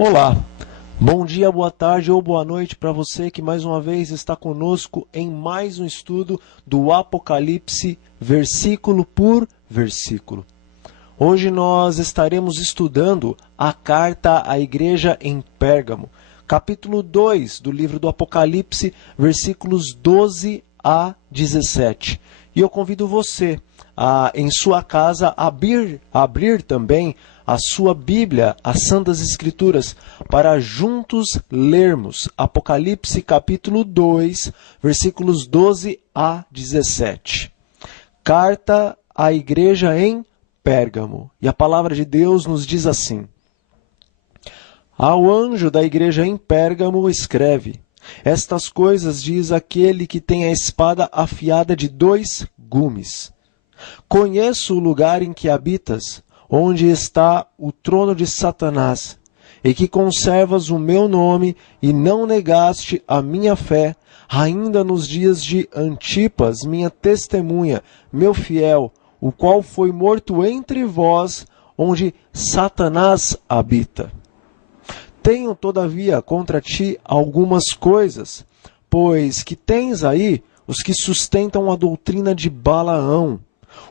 Olá, bom dia, boa tarde ou boa noite para você que mais uma vez está conosco em mais um estudo do Apocalipse, versículo por versículo. Hoje nós estaremos estudando a carta à igreja em Pérgamo, capítulo 2 do livro do Apocalipse, versículos 12 a 17. E eu convido você a, em sua casa, abrir também a sua Bíblia, as Santas Escrituras, para juntos lermos Apocalipse capítulo 2, versículos 12 a 17. Carta à igreja em Pérgamo. E a palavra de Deus nos diz assim: Ao anjo da igreja em Pérgamo escreve: Estas coisas diz aquele que tem a espada afiada de 2 gumes. Conheço o lugar em que habitas, onde está o trono de Satanás, e que conservas o meu nome e não negaste a minha fé, ainda nos dias de Antipas, minha testemunha, meu fiel, o qual foi morto entre vós, onde Satanás habita. Tenho, todavia, contra ti algumas coisas, pois que tens aí os que sustentam a doutrina de Balaão,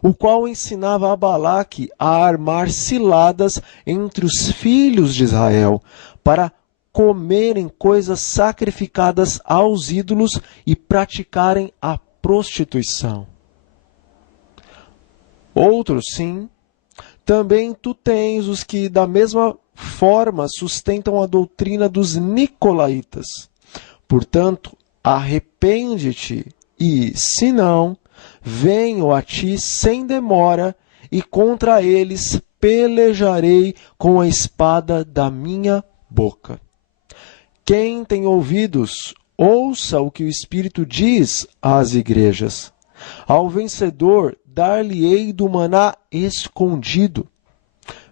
o qual ensinava a Balaque a armar ciladas entre os filhos de Israel, para comerem coisas sacrificadas aos ídolos e praticarem a prostituição. Outros, sim, também tu tens os que da mesma forma sustentam a doutrina dos nicolaítas. Portanto, arrepende-te e, se não, venho a ti sem demora, e contra eles pelejarei com a espada da minha boca. Quem tem ouvidos, ouça o que o Espírito diz às igrejas. Ao vencedor, dar-lhe-ei do maná escondido,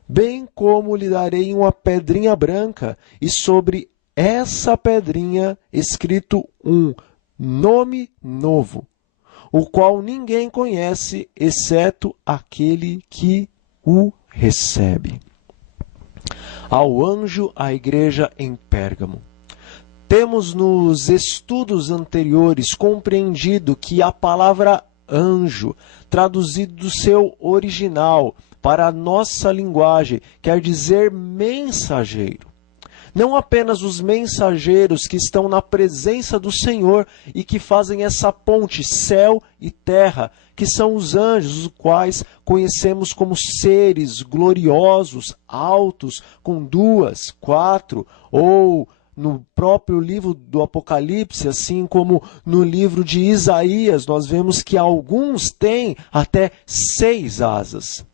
bem como lhe darei uma pedrinha branca, e sobre essa pedrinha escrito um nome novo, o qual ninguém conhece, exceto aquele que o recebe. Ao anjo à igreja em Pérgamo. Temos nos estudos anteriores compreendido que a palavra anjo, traduzido do seu original para a nossa linguagem, quer dizer mensageiro. Não apenas os mensageiros que estão na presença do Senhor e que fazem essa ponte céu e terra, que são os anjos, os quais conhecemos como seres gloriosos, altos, com 2, 4, ou no próprio livro do Apocalipse, assim como no livro de Isaías, nós vemos que alguns têm até 6 asas.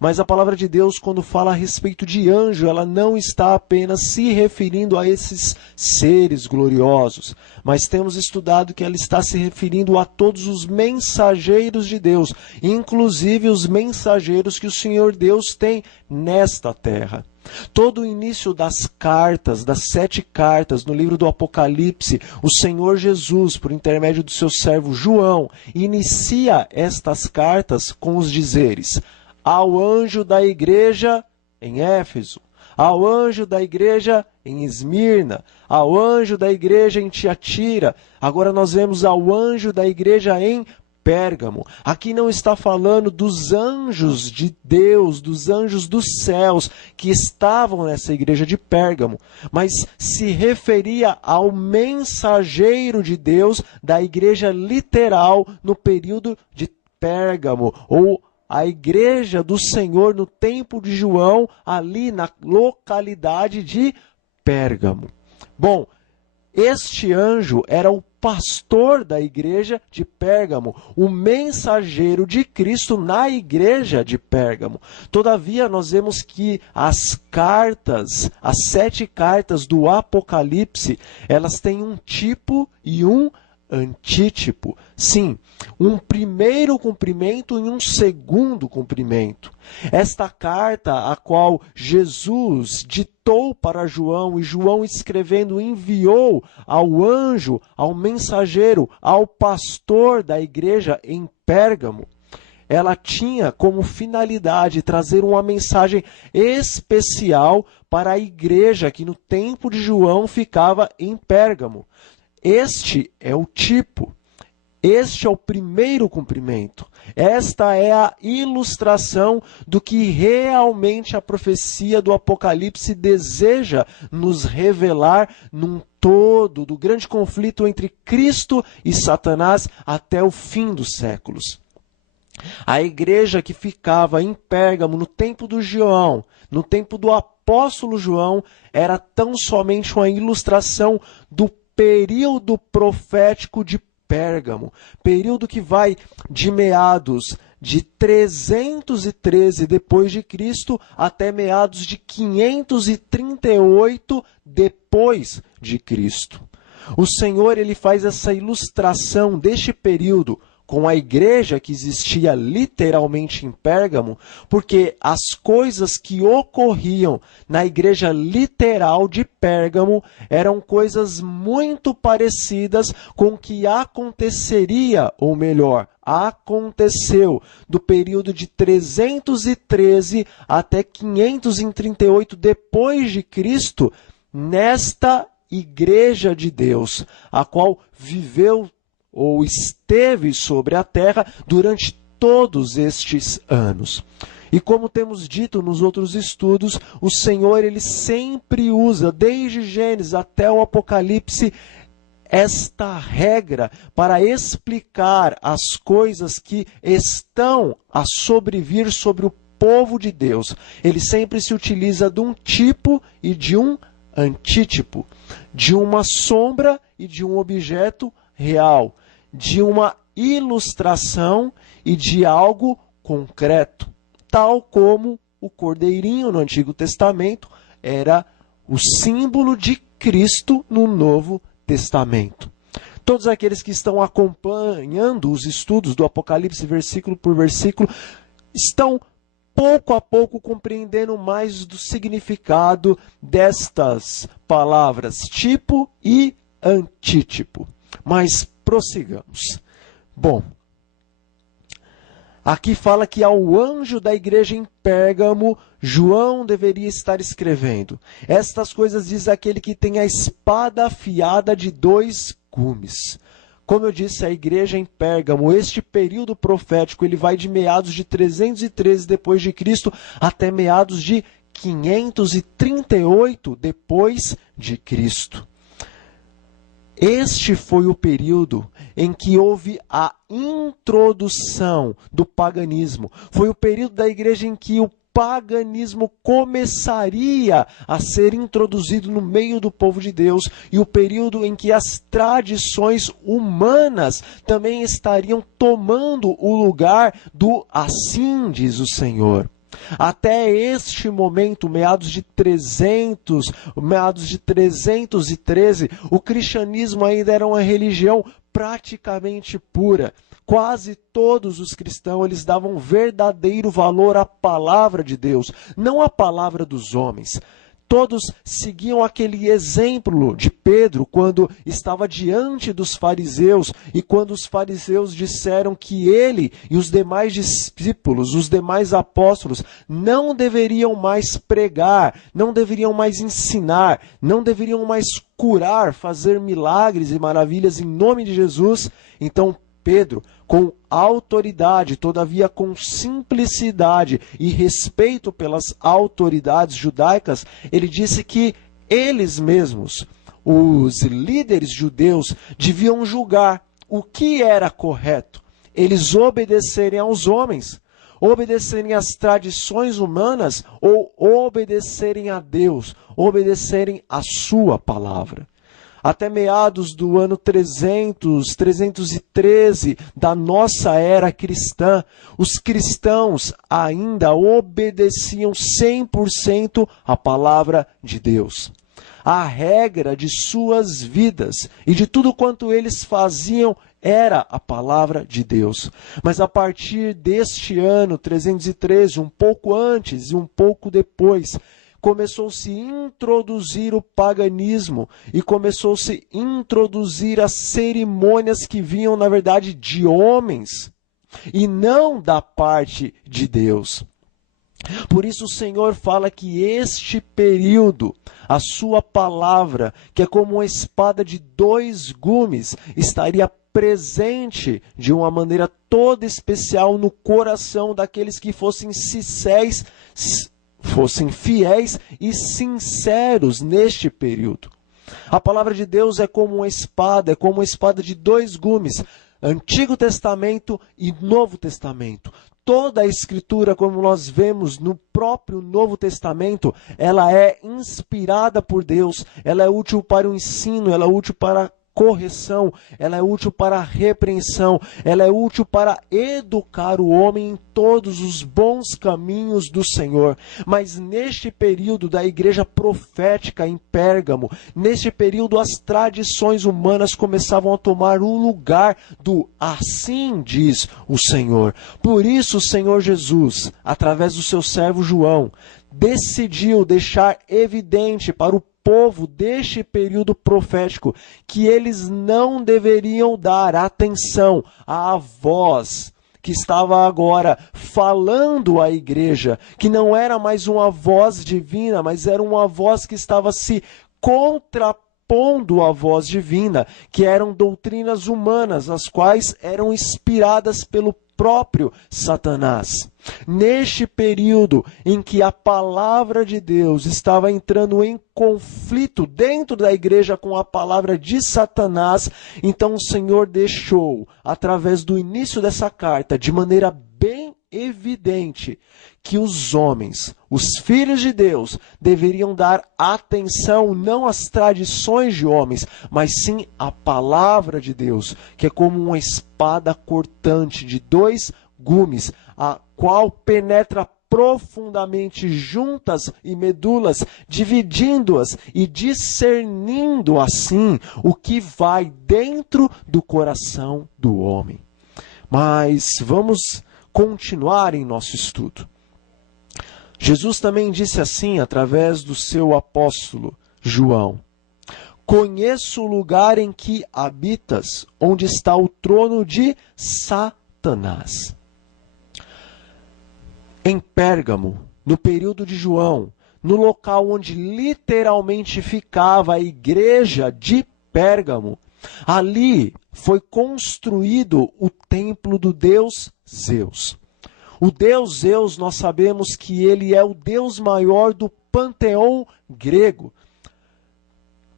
Mas a palavra de Deus, quando fala a respeito de anjo, ela não está apenas se referindo a esses seres gloriosos, mas temos estudado que ela está se referindo a todos os mensageiros de Deus, inclusive os mensageiros que o Senhor Deus tem nesta terra. Todo o início das cartas, das 7 cartas no livro do Apocalipse, o Senhor Jesus, por intermédio do seu servo João, inicia estas cartas com os dizeres: ao anjo da igreja em Éfeso, ao anjo da igreja em Esmirna, ao anjo da igreja em Tiatira. Agora nós vemos ao anjo da igreja em Pérgamo. Aqui não está falando dos anjos de Deus, dos anjos dos céus que estavam nessa igreja de Pérgamo, mas se referia ao mensageiro de Deus da igreja literal no período de Pérgamo, ou a igreja do Senhor no tempo de João, ali na localidade de Pérgamo. Bom, este anjo era o pastor da igreja de Pérgamo, o mensageiro de Cristo na igreja de Pérgamo. Todavia, nós vemos que as cartas, as 7 cartas do Apocalipse, elas têm um tipo e um antítipo. Sim, um primeiro cumprimento e um segundo cumprimento. Esta carta, a qual Jesus ditou para João, e João escrevendo enviou ao anjo, ao mensageiro, ao pastor da igreja em Pérgamo, ela tinha como finalidade trazer uma mensagem especial para a igreja que no tempo de João ficava em Pérgamo. Este é o tipo. Este é o primeiro cumprimento. Esta é a ilustração do que realmente a profecia do Apocalipse deseja nos revelar num todo do grande conflito entre Cristo e Satanás até o fim dos séculos. A igreja que ficava em Pérgamo no tempo do João, no tempo do apóstolo João, era tão somente uma ilustração do período profético de Pérgamo, período que vai de meados de 313 depois de Cristo até meados de 538 depois de Cristo. O Senhor, ele faz essa ilustração deste período com a igreja que existia literalmente em Pérgamo, porque as coisas que ocorriam na igreja literal de Pérgamo eram coisas muito parecidas com o que aconteceria, ou melhor, aconteceu do período de 313 até 538 depois de Cristo, nesta igreja de Deus, a qual viveu ou esteve sobre a terra durante todos estes anos. E como temos dito nos outros estudos, o Senhor, ele sempre usa, desde Gênesis até o Apocalipse, esta regra para explicar as coisas que estão a sobrevir sobre o povo de Deus. Ele sempre se utiliza de um tipo e de um antítipo, de uma sombra e de um objeto real, de uma ilustração e de algo concreto, tal como o cordeirinho no Antigo Testamento era o símbolo de Cristo no Novo Testamento. Todos aqueles que estão acompanhando os estudos do Apocalipse versículo por versículo estão pouco a pouco compreendendo mais do significado destas palavras tipo e antítipo. Mas prossigamos. Bom, aqui fala que ao anjo da igreja em Pérgamo, João deveria estar escrevendo. Estas coisas diz aquele que tem a espada afiada de 2 gumes. Como eu disse, a igreja em Pérgamo, este período profético, ele vai de meados de 313 depois de Cristo até meados de 538 depois de Cristo. Este foi o período em que houve a introdução do paganismo. Foi o período da igreja em que o paganismo começaria a ser introduzido no meio do povo de Deus e o período em que as tradições humanas também estariam tomando o lugar do assim diz o Senhor. Até este momento, meados de 313, o cristianismo ainda era uma religião praticamente pura. Quase todos os cristãos eles davam verdadeiro valor à palavra de Deus, não à palavra dos homens. Todos seguiam aquele exemplo de Pedro quando estava diante dos fariseus e quando os fariseus disseram que ele e os demais discípulos, os demais apóstolos, não deveriam mais pregar, não deveriam mais ensinar, não deveriam mais curar, fazer milagres e maravilhas em nome de Jesus. Então Pedro, com autoridade, todavia com simplicidade e respeito pelas autoridades judaicas, ele disse que eles mesmos, os líderes judeus, deviam julgar o que era correto. Eles obedecerem aos homens, obedecerem às tradições humanas ou obedecerem a Deus, obedecerem a sua palavra. Até meados do ano 313 da nossa era cristã, os cristãos ainda obedeciam 100% à palavra de Deus. A regra de suas vidas e de tudo quanto eles faziam era a palavra de Deus. Mas a partir deste ano 313, um pouco antes e um pouco depois, começou-se a introduzir o paganismo e começou-se a introduzir as cerimônias que vinham, na verdade, de homens. e não da parte de Deus. Por isso o Senhor fala que este período, a sua palavra, que é como uma espada de 2 gumes, estaria presente de uma maneira toda especial no coração daqueles que fossem fiéis e sinceros neste período. A palavra de Deus é como uma espada de 2 gumes, Antigo Testamento e Novo Testamento. Toda a Escritura, como nós vemos no próprio Novo Testamento, ela é inspirada por Deus, ela é útil para o ensino, ela é útil para a correção, ela é útil para a repreensão, ela é útil para educar o homem em todos os bons caminhos do Senhor. Mas neste período da igreja profética em Pérgamo, neste período as tradições humanas começavam a tomar o lugar do assim diz o Senhor. Por isso o Senhor Jesus, através do seu servo João, decidiu deixar evidente para o povo deste período profético que eles não deveriam dar atenção à voz que estava agora falando à igreja, que não era mais uma voz divina, mas era uma voz que estava se contrapondo à voz divina, que eram doutrinas humanas, as quais eram inspiradas pelo próprio Satanás. Neste período em que a palavra de Deus estava entrando em conflito dentro da igreja com a palavra de Satanás, então o Senhor deixou, através do início dessa carta, de maneira bem evidente, que os homens, os filhos de Deus, deveriam dar atenção não às tradições de homens, mas sim à palavra de Deus, que é como uma espada cortante de 2 gumes, a qual penetra profundamente juntas e medulas, dividindo-as e discernindo assim o que vai dentro do coração do homem. Mas vamos continuar em nosso estudo. Jesus também disse assim, através do seu apóstolo João: conheço o lugar em que habitas, onde está o trono de Satanás. Em Pérgamo, no período de João, no local onde literalmente ficava a igreja de Pérgamo, ali foi construído o templo do deus Zeus. O deus Zeus, nós sabemos que ele é o deus maior do panteão grego.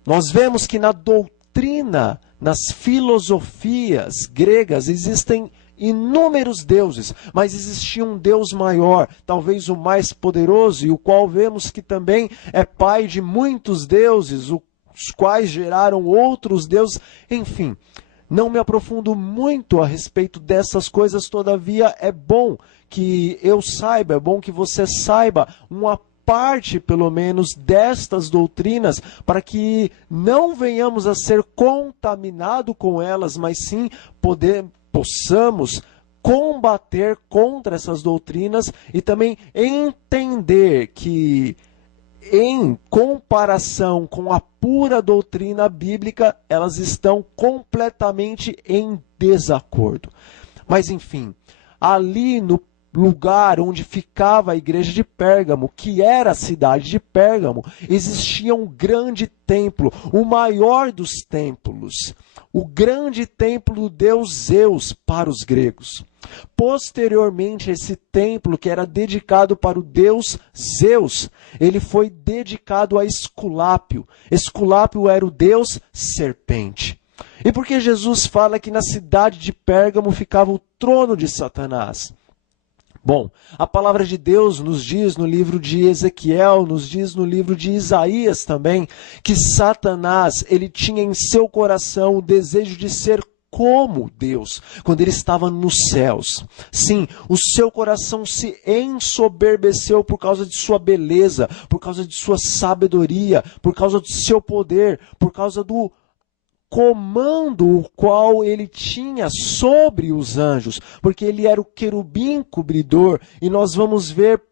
Nós vemos que na doutrina, nas filosofias gregas, existem inúmeros deuses, mas existia um Deus maior, talvez o mais poderoso, e o qual vemos que também é pai de muitos deuses, os quais geraram outros deuses, enfim. Não me aprofundo muito a respeito dessas coisas, todavia é bom que eu saiba, é bom que você saiba uma parte, pelo menos, destas doutrinas, para que não venhamos a ser contaminados com elas, mas sim possamos combater contra essas doutrinas e também entender que, em comparação com a pura doutrina bíblica, elas estão completamente em desacordo. Mas, enfim, ali no lugar onde ficava a igreja de Pérgamo, que era a cidade de Pérgamo, existia um grande templo, o maior dos templos, o grande templo do deus Zeus para os gregos. Posteriormente, esse templo, que era dedicado para o deus Zeus, ele foi dedicado a Esculápio. Esculápio era o deus serpente. E por que Jesus fala que na cidade de Pérgamo ficava o trono de Satanás? Bom, a palavra de Deus nos diz no livro de Ezequiel, nos diz no livro de Isaías também, que Satanás, ele tinha em seu coração o desejo de ser como Deus, quando ele estava nos céus. Sim, o seu coração se ensoberbeceu por causa de sua beleza, por causa de sua sabedoria, por causa do seu poder, por causa do comando o qual ele tinha sobre os anjos, porque ele era o querubim cobridor, e nós vamos ver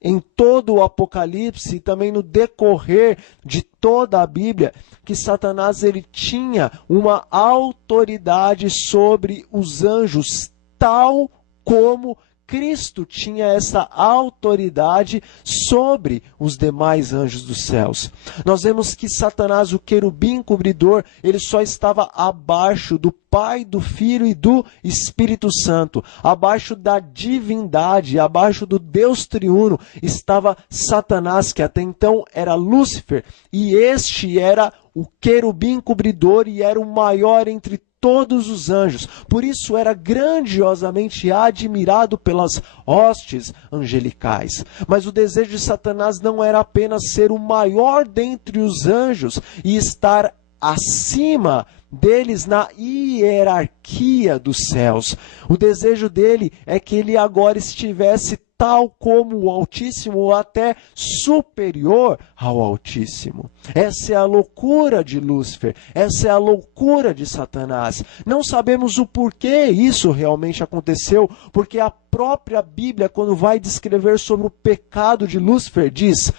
em todo o Apocalipse e também no decorrer de toda a Bíblia, que Satanás ele tinha uma autoridade sobre os anjos tal como Cristo tinha essa autoridade sobre os demais anjos dos céus. Nós vemos que Satanás, o querubim cobridor, ele só estava abaixo do Pai, do Filho e do Espírito Santo. Abaixo da divindade, abaixo do Deus triuno, estava Satanás, que até então era Lúcifer. E este era o querubim cobridor e era o maior entre todos os anjos. Por isso era grandiosamente admirado pelas hostes angelicais. Mas o desejo de Satanás não era apenas ser o maior dentre os anjos e estar acima deles na hierarquia dos céus. O desejo dele é que ele agora estivesse tal como o Altíssimo, ou até superior ao Altíssimo. Essa é a loucura de Lúcifer, essa é a loucura de Satanás. Não sabemos o porquê isso realmente aconteceu, porque a própria Bíblia, quando vai descrever sobre o pecado de Lúcifer, diz: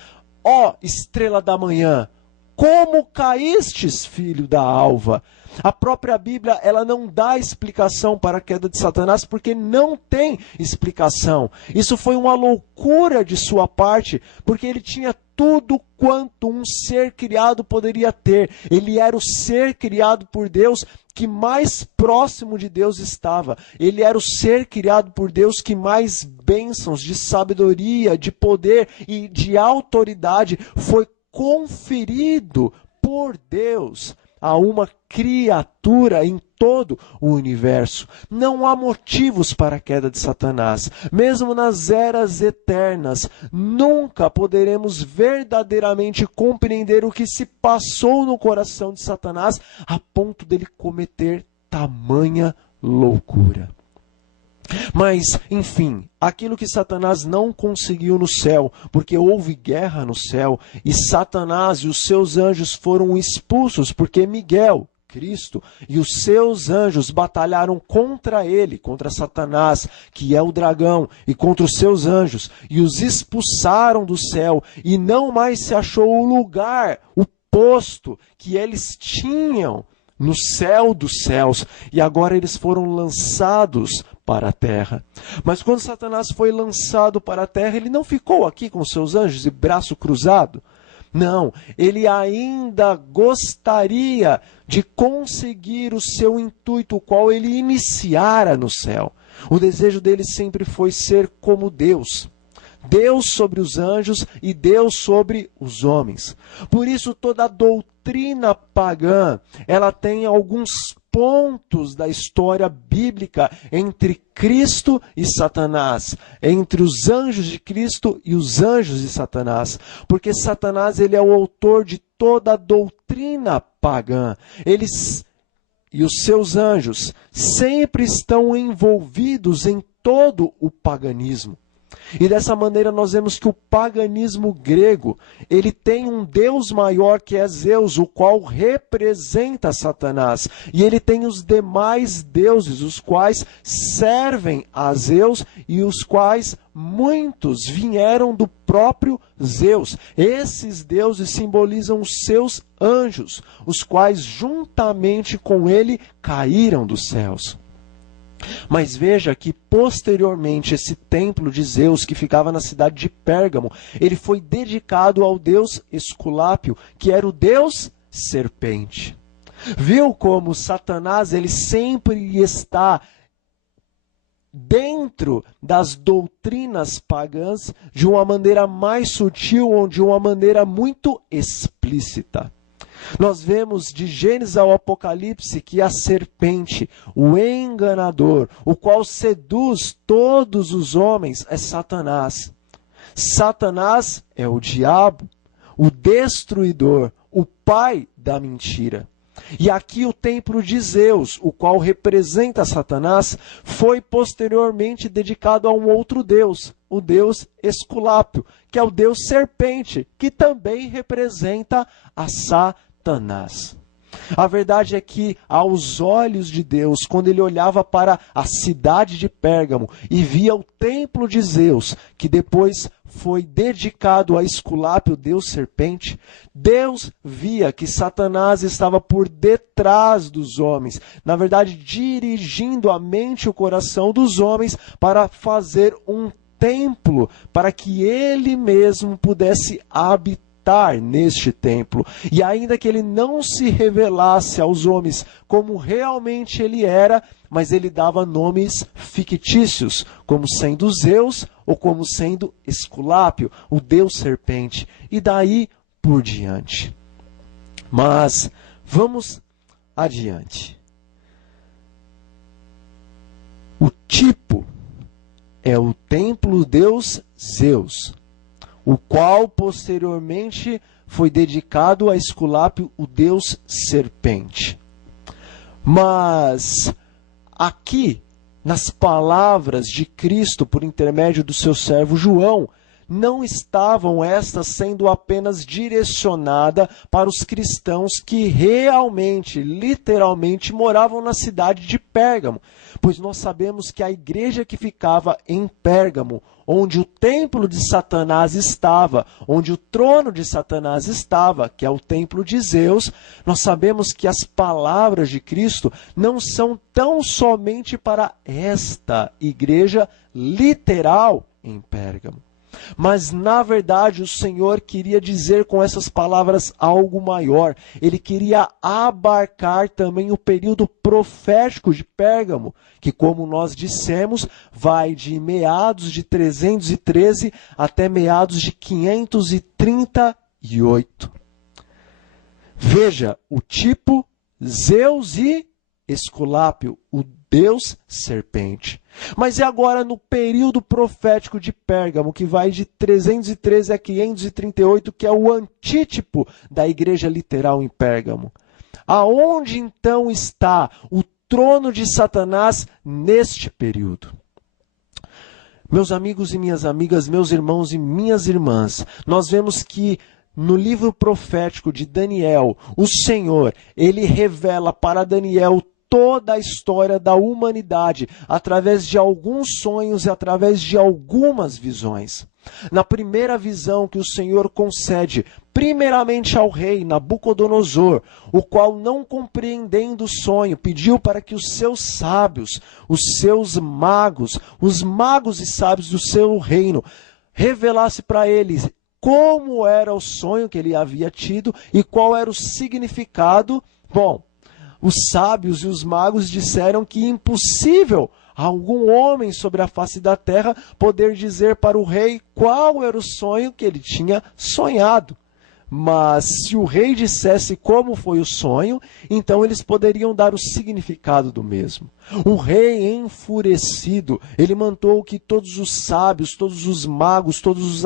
ó estrela da manhã, como caístes, filho da alva? A própria Bíblia, ela não dá explicação para a queda de Satanás, porque não tem explicação. Isso foi uma loucura de sua parte, porque ele tinha tudo quanto um ser criado poderia ter. Ele era o ser criado por Deus que mais próximo de Deus estava. Ele era o ser criado por Deus que mais bênçãos de sabedoria, de poder e de autoridade foi conferido por Deus a uma criatura em todo o universo. Não há motivos para a queda de Satanás. Mesmo nas eras eternas, nunca poderemos verdadeiramente compreender o que se passou no coração de Satanás a ponto dele cometer tamanha loucura. Mas, enfim, aquilo que Satanás não conseguiu no céu, porque houve guerra no céu, e Satanás e os seus anjos foram expulsos, porque Miguel, Cristo, e os seus anjos batalharam contra ele, contra Satanás, que é o dragão, e contra os seus anjos, e os expulsaram do céu, e não mais se achou o lugar, o posto que eles tinham no céu dos céus, e agora eles foram lançados para a terra. Mas quando Satanás foi lançado para a terra, ele não ficou aqui com seus anjos e braço cruzado. Não, ele ainda gostaria de conseguir o seu intuito, o qual ele iniciara no céu. O desejo dele sempre foi ser como Deus. Deus sobre os anjos e Deus sobre os homens. Por isso toda a doutrina pagã, ela tem alguns pontos da história bíblica entre Cristo e Satanás, entre os anjos de Cristo e os anjos de Satanás, porque Satanás ele é o autor de toda a doutrina pagã. Eles e os seus anjos sempre estão envolvidos em todo o paganismo. E dessa maneira nós vemos que o paganismo grego, ele tem um Deus maior que é Zeus, o qual representa Satanás. E ele tem os demais deuses, os quais servem a Zeus e os quais muitos vieram do próprio Zeus. Esses deuses simbolizam os seus anjos, os quais juntamente com ele caíram dos céus. Mas veja que posteriormente esse templo de Zeus, que ficava na cidade de Pérgamo, ele foi dedicado ao deus Esculápio, que era o deus serpente. Viu como Satanás ele sempre está dentro das doutrinas pagãs de uma maneira mais sutil ou de uma maneira muito explícita. Nós vemos de Gênesis ao Apocalipse que a serpente, o enganador, o qual seduz todos os homens, é Satanás. Satanás é o diabo, o destruidor, o pai da mentira. E aqui o templo de Zeus, o qual representa Satanás, foi posteriormente dedicado a um outro deus, o deus Esculápio, que é o deus serpente, que também representa a Satanás. A verdade é que, aos olhos de Deus, quando ele olhava para a cidade de Pérgamo e via o templo de Zeus, que depois foi dedicado a Esculápio, Deus serpente, Deus via que Satanás estava por detrás dos homens, na verdade, dirigindo a mente e o coração dos homens para fazer um templo, para que ele mesmo pudesse habitar neste templo. E ainda que ele não se revelasse aos homens como realmente ele era, mas ele dava nomes fictícios, como sendo Zeus ou como sendo Esculápio, o deus serpente, e daí por diante. Mas vamos adiante. O tipo é o templo deus Zeus, o qual posteriormente foi dedicado a Esculápio, o deus serpente. Mas aqui, nas palavras de Cristo por intermédio do seu servo João, não estavam estas sendo apenas direcionadas para os cristãos que realmente, literalmente, moravam na cidade de Pérgamo, pois nós sabemos que a igreja que ficava em Pérgamo, onde o templo de Satanás estava, onde o trono de Satanás estava, que é o templo de Zeus, nós sabemos que as palavras de Cristo não são tão somente para esta igreja literal em Pérgamo. Mas, na verdade, o Senhor queria dizer com essas palavras algo maior. Ele queria abarcar também o período profético de Pérgamo, que, como nós dissemos, vai de meados de 313 até meados de 538. Veja, o tipo Zeus e Esculápio, o deus serpente. Mas é agora no período profético de Pérgamo, que vai de 313 a 538, que é o antítipo da igreja literal em Pérgamo. Aonde então está o trono de Satanás neste período? Meus amigos e minhas amigas, meus irmãos e minhas irmãs, nós vemos que no livro profético de Daniel, o Senhor, ele revela para Daniel toda a história da humanidade, através de alguns sonhos e através de algumas visões. Na primeira visão que o Senhor concede, primeiramente ao rei Nabucodonosor, o qual, não compreendendo o sonho, pediu para que os seus sábios, os seus magos, os magos e sábios do seu reino, revelasse para eles como era o sonho que ele havia tido e qual era o significado. Bom, os sábios e os magos disseram que impossível algum homem sobre a face da terra poder dizer para o rei qual era o sonho que ele tinha sonhado. Mas se o rei dissesse como foi o sonho, então eles poderiam dar o significado do mesmo. O rei, enfurecido, ele mandou que todos os sábios, todos os magos, todos os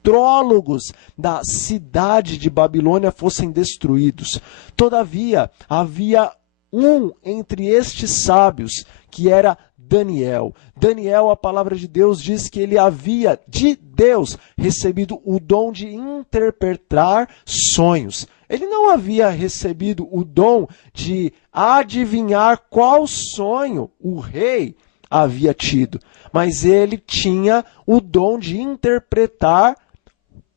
astrólogos da cidade de Babilônia fossem destruídos. Todavia, havia um entre estes sábios, que era Daniel. Daniel, a palavra de Deus diz que ele havia, de Deus, recebido o dom de interpretar sonhos. Ele não havia recebido o dom de adivinhar qual sonho o rei havia tido, mas ele tinha o dom de interpretar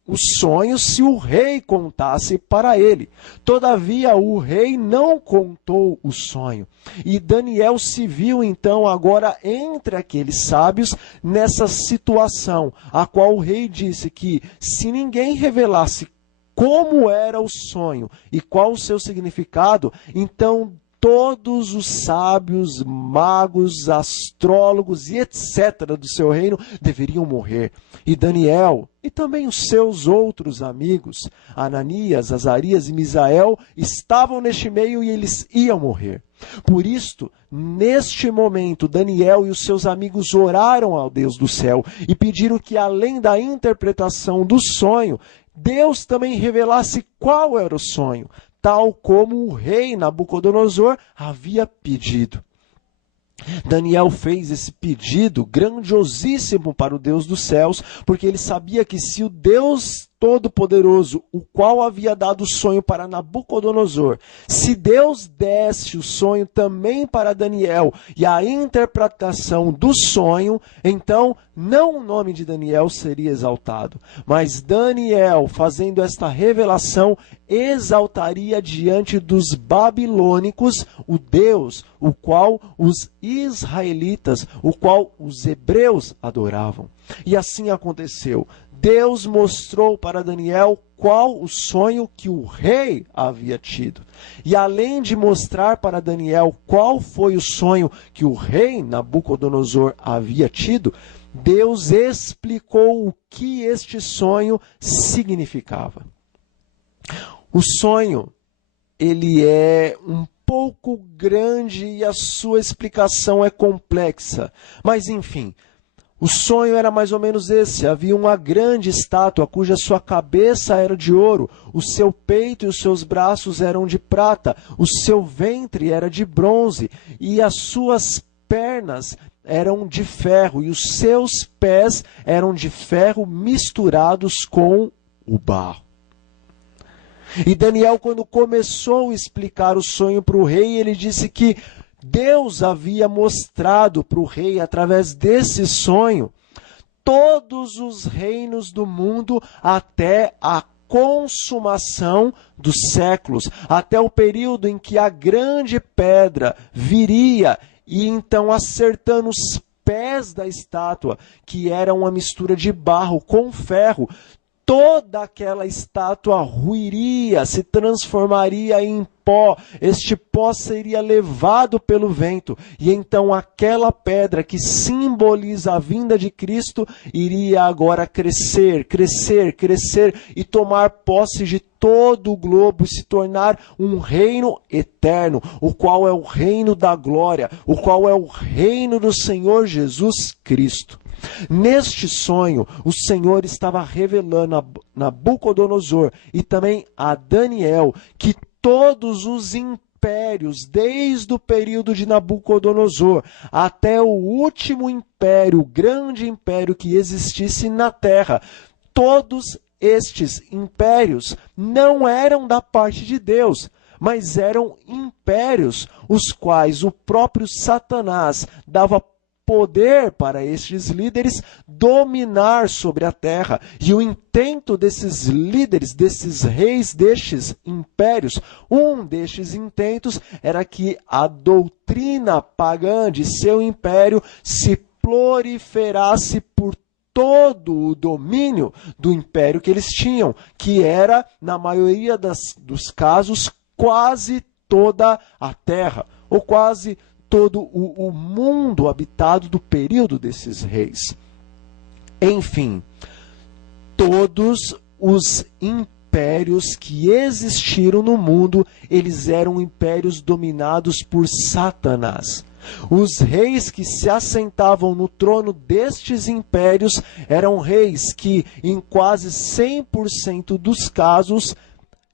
os sonhos se o rei contasse para ele. Todavia, o rei não contou o sonho. E Daniel se viu, então, agora entre aqueles sábios, nessa situação, a qual o rei disse que, se ninguém revelasse como era o sonho e qual o seu significado, então todos os sábios, magos, astrólogos e etc. do seu reino deveriam morrer. E Daniel, e também os seus outros amigos, Ananias, Azarias e Misael, estavam neste meio e eles iam morrer. Por isto, neste momento, Daniel e os seus amigos oraram ao Deus do céu e pediram que, além da interpretação do sonho, Deus também revelasse qual era o sonho, tal como o rei Nabucodonosor havia pedido. Daniel fez esse pedido grandiosíssimo para o Deus dos céus, porque ele sabia que se o Deus Todo-Poderoso, o qual havia dado o sonho para Nabucodonosor, se Deus desse o sonho também para Daniel e a interpretação do sonho, então não o nome de Daniel seria exaltado, mas Daniel, fazendo esta revelação, exaltaria diante dos babilônicos o Deus, o qual os israelitas, o qual os hebreus adoravam. E assim aconteceu. Deus mostrou para Daniel qual o sonho que o rei havia tido. E além de mostrar para Daniel qual foi o sonho que o rei Nabucodonosor havia tido, Deus explicou o que este sonho significava. O sonho, ele é um pouco grande e a sua explicação é complexa, mas enfim, o sonho era mais ou menos esse: havia uma grande estátua cuja sua cabeça era de ouro, o seu peito e os seus braços eram de prata, o seu ventre era de bronze e as suas pernas eram de ferro e os seus pés eram de ferro misturados com o barro. E Daniel, quando começou a explicar o sonho para o rei, ele disse que Deus havia mostrado para o rei, através desse sonho, todos os reinos do mundo até a consumação dos séculos, até o período em que a grande pedra viria e então acertando os pés da estátua, que era uma mistura de barro com ferro, toda aquela estátua ruiria, se transformaria em pó, este pó seria levado pelo vento, e então aquela pedra que simboliza a vinda de Cristo iria agora crescer, crescer, crescer e tomar posse de todo o globo e se tornar um reino eterno, o qual é o reino da glória, o qual é o reino do Senhor Jesus Cristo. Neste sonho, o Senhor estava revelando a Nabucodonosor e também a Daniel que todos os impérios, desde o período de Nabucodonosor até o último império, o grande império que existisse na terra, todos estes impérios não eram da parte de Deus, mas eram impérios os quais o próprio Satanás dava poder para estes líderes dominar sobre a terra. E o intento desses líderes, desses reis, destes impérios, um destes intentos era que a doutrina pagã de seu império se proliferasse por todo o domínio do império que eles tinham, que era, na maioria dos casos, quase toda a terra, ou quase todo o mundo habitado do período desses reis. Enfim, todos os impérios que existiram no mundo, eles eram impérios dominados por Satanás. Os reis que se assentavam no trono destes impérios eram reis que, em quase 100% dos casos,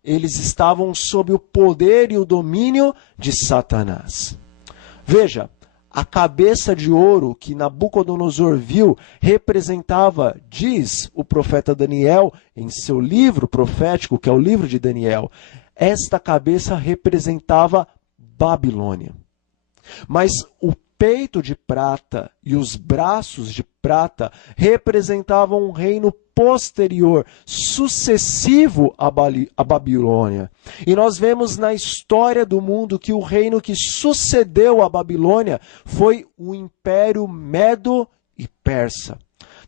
eles estavam sob o poder e o domínio de Satanás. Veja, a cabeça de ouro que Nabucodonosor viu representava, diz o profeta Daniel em seu livro profético, que é o livro de Daniel, esta cabeça representava Babilônia. Mas o peito de prata e os braços de prata representavam um reino posterior, sucessivo à Babilônia. E nós vemos na história do mundo que o reino que sucedeu à Babilônia foi o Império Medo e Persa.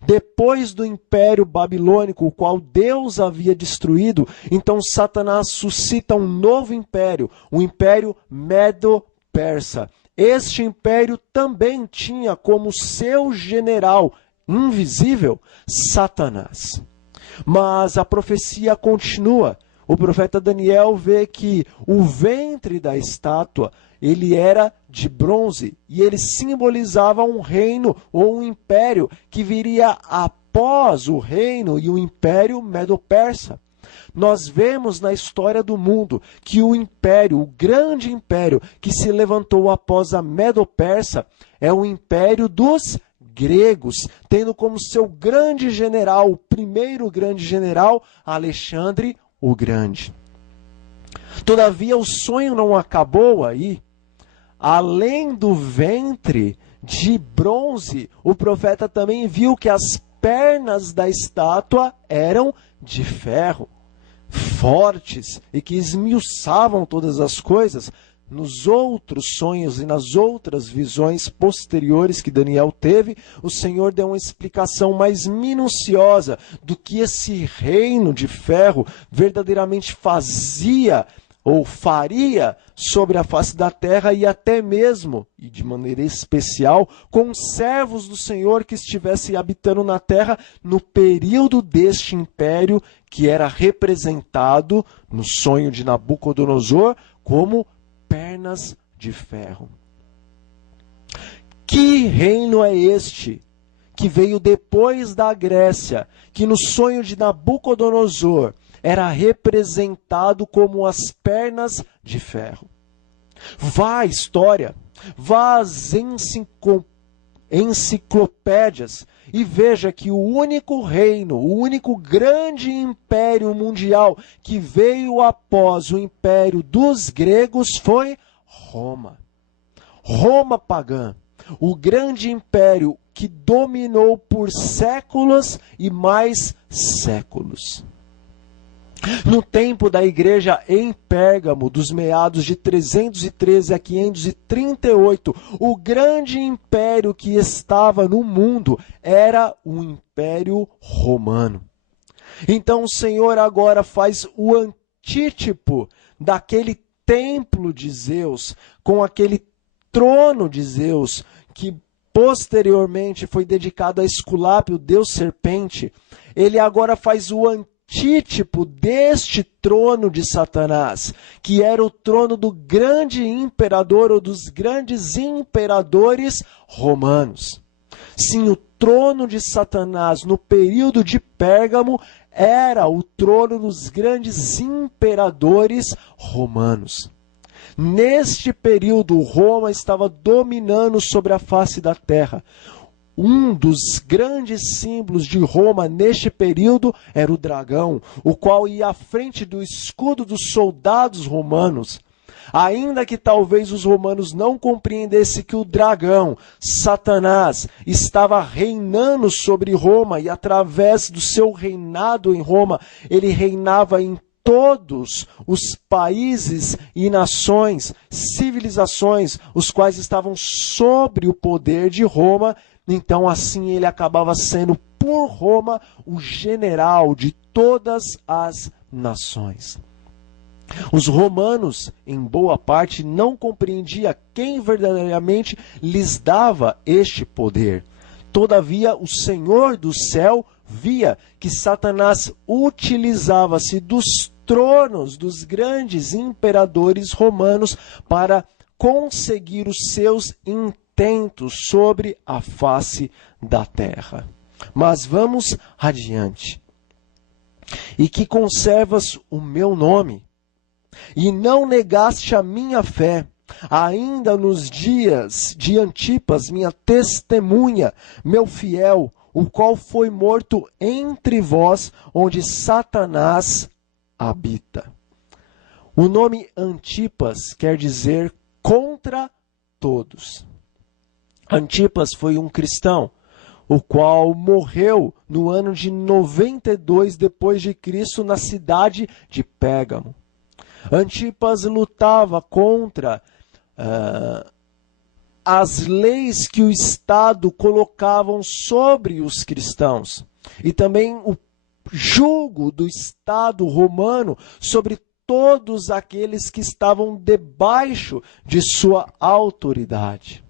Depois do Império Babilônico, o qual Deus havia destruído, então Satanás suscita um novo império, o Império Medo-Persa. Este império também tinha como seu general invisível Satanás. Mas a profecia continua. O profeta Daniel vê que o ventre da estátua, ele era de bronze e ele simbolizava um reino ou um império que viria após o reino e o império Medo-Persa. Nós vemos na história do mundo que o império, o grande império que se levantou após a Medo-Persa é o império dos gregos, tendo como seu grande general, o primeiro grande general, Alexandre o Grande. Todavia, o sonho não acabou aí. Além do ventre de bronze, o profeta também viu que as pernas da estátua eram de ferro, fortes e que esmiuçavam todas as coisas. Nos outros sonhos e nas outras visões posteriores que Daniel teve, o Senhor deu uma explicação mais minuciosa do que esse reino de ferro verdadeiramente fazia ou faria sobre a face da terra e até mesmo, e de maneira especial, com os servos do Senhor que estivessem habitando na terra no período deste império que era representado no sonho de Nabucodonosor como pernas de ferro. Que reino é este que veio depois da Grécia, que no sonho de Nabucodonosor era representado como as pernas de ferro? Vá à história, vá às enciclopédias e veja que o único reino, o único grande império mundial que veio após o império dos gregos foi Roma. Roma pagã, o grande império que dominou por séculos e mais séculos. No tempo da igreja em Pérgamo, dos meados de 313 a 538, o grande império que estava no mundo era o Império Romano. Então o Senhor agora faz o antítipo daquele templo de Zeus, com aquele trono de Zeus, que posteriormente foi dedicado a Esculápio, deus serpente. Ele agora faz o antítipo deste trono de Satanás, que era o trono do grande imperador ou dos grandes imperadores romanos. Sim, o trono de Satanás no período de Pérgamo era o trono dos grandes imperadores romanos. Neste período, Roma estava dominando sobre a face da terra. Um dos grandes símbolos de Roma neste período era o dragão, o qual ia à frente do escudo dos soldados romanos. Ainda que talvez os romanos não compreendessem que o dragão, Satanás, estava reinando sobre Roma e através do seu reinado em Roma, ele reinava em todos os países e nações, civilizações, os quais estavam sob o poder de Roma. Então, assim, ele acabava sendo, por Roma, o general de todas as nações. Os romanos, em boa parte, não compreendiam quem verdadeiramente lhes dava este poder. Todavia, o Senhor do céu via que Satanás utilizava-se dos tronos dos grandes imperadores romanos para conseguir os seus intentos sobre a face da terra. Mas vamos adiante. E que conservas o meu nome, e não negaste a minha fé, ainda nos dias de Antipas, minha testemunha, meu fiel, o qual foi morto entre vós, onde Satanás habita. O nome Antipas quer dizer contra todos. Antipas foi um cristão, o qual morreu no ano de 92 depois de Cristo na cidade de Pérgamo. Antipas lutava contra as leis que o Estado colocavam sobre os cristãos e também o jugo do Estado romano sobre todos aqueles que estavam debaixo de sua autoridade.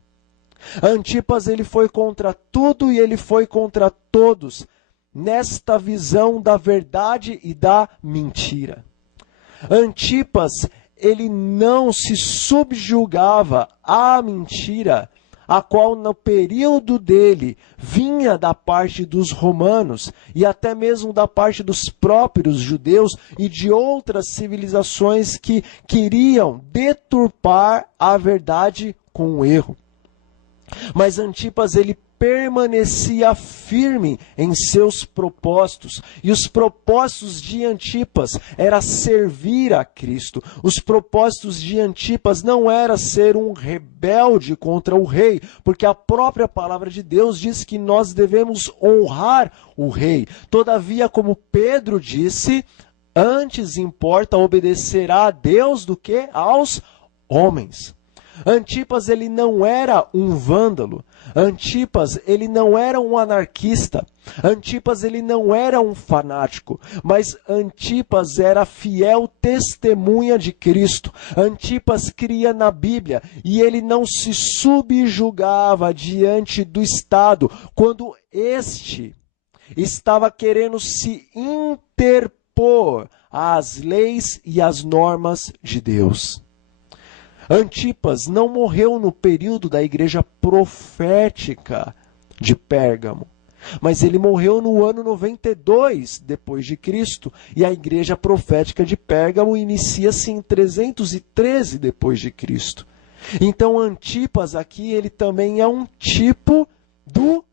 Antipas, ele foi contra tudo e ele foi contra todos nesta visão da verdade e da mentira. Antipas, ele não se subjugava à mentira, a qual no período dele vinha da parte dos romanos e até mesmo da parte dos próprios judeus e de outras civilizações que queriam deturpar a verdade com o erro. Mas Antipas, ele permanecia firme em seus propósitos. E os propósitos de Antipas era servir a Cristo. Os propósitos de Antipas não era ser um rebelde contra o rei, porque a própria palavra de Deus diz que nós devemos honrar o rei. Todavia, como Pedro disse, antes importa obedecer a Deus do que aos homens. Antipas, ele não era um vândalo. Antipas, ele não era um anarquista. Antipas, ele não era um fanático. Mas Antipas era fiel testemunha de Cristo. Antipas cria na Bíblia e ele não se subjugava diante do Estado quando este estava querendo se interpor às leis e às normas de Deus. Antipas não morreu no período da igreja profética de Pérgamo, mas ele morreu no ano 92 depois de Cristo, e a igreja profética de Pérgamo inicia-se em 313 depois de Cristo. Então Antipas aqui ele também é um tipo do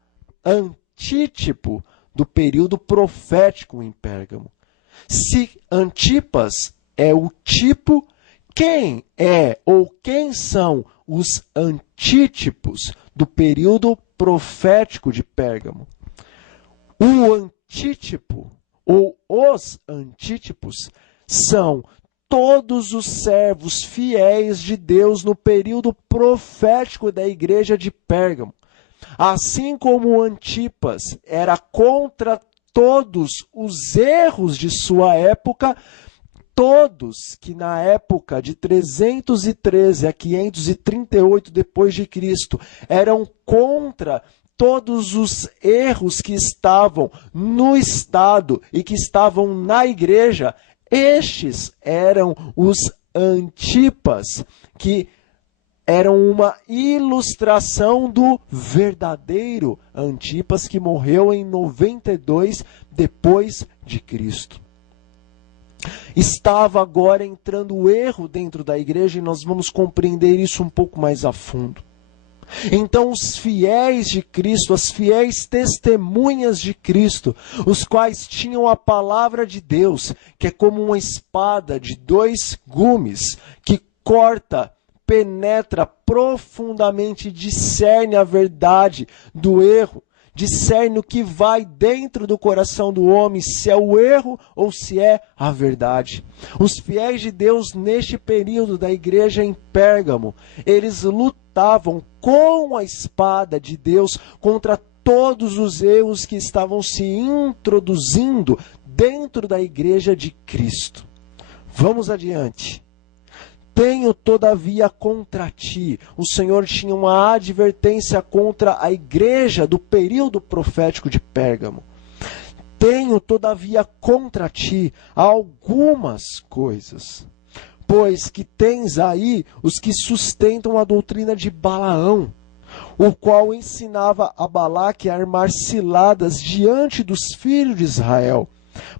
antítipo do período profético em Pérgamo. Se Antipas é o tipo, quem é ou quem são os antítipos do período profético de Pérgamo? O antítipo ou os antítipos são todos os servos fiéis de Deus no período profético da igreja de Pérgamo. Assim como Antipas era contra todos os erros de sua época, todos que na época de 313 a 538 depois de Cristo eram contra todos os erros que estavam no Estado e que estavam na igreja, estes eram os Antipas, que eram uma ilustração do verdadeiro Antipas que morreu em 92 depois de Cristo. Estava agora entrando o erro dentro da igreja e nós vamos compreender isso um pouco mais a fundo. Então os fiéis de Cristo, as fiéis testemunhas de Cristo, os quais tinham a palavra de Deus, que é como uma espada de 2 gumes, que corta, penetra profundamente, discerne a verdade do erro, discerne o que vai dentro do coração do homem, se é o erro ou se é a verdade. Os fiéis de Deus neste período da igreja em Pérgamo, eles lutavam com a espada de Deus contra todos os erros que estavam se introduzindo dentro da igreja de Cristo. Vamos adiante. Tenho, todavia, contra ti. O Senhor tinha uma advertência contra a igreja do período profético de Pérgamo. Tenho, todavia, contra ti algumas coisas. Pois que tens aí os que sustentam a doutrina de Balaão, o qual ensinava a Balaque a armar ciladas diante dos filhos de Israel,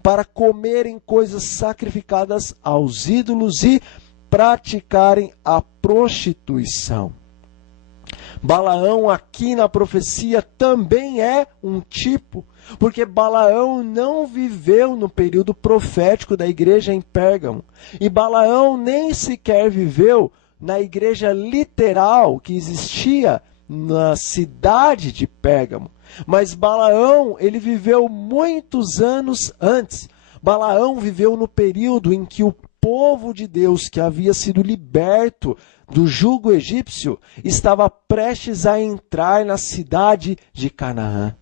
para comerem coisas sacrificadas aos ídolos e praticarem a prostituição. Balaão aqui na profecia também é um tipo, porque Balaão não viveu no período profético da igreja em Pérgamo. E Balaão nem sequer viveu na igreja literal que existia na cidade de Pérgamo. Mas Balaão, ele viveu muitos anos antes. Balaão viveu no período em que o povo de Deus, que havia sido liberto do jugo egípcio, estava prestes a entrar na cidade de Canaã.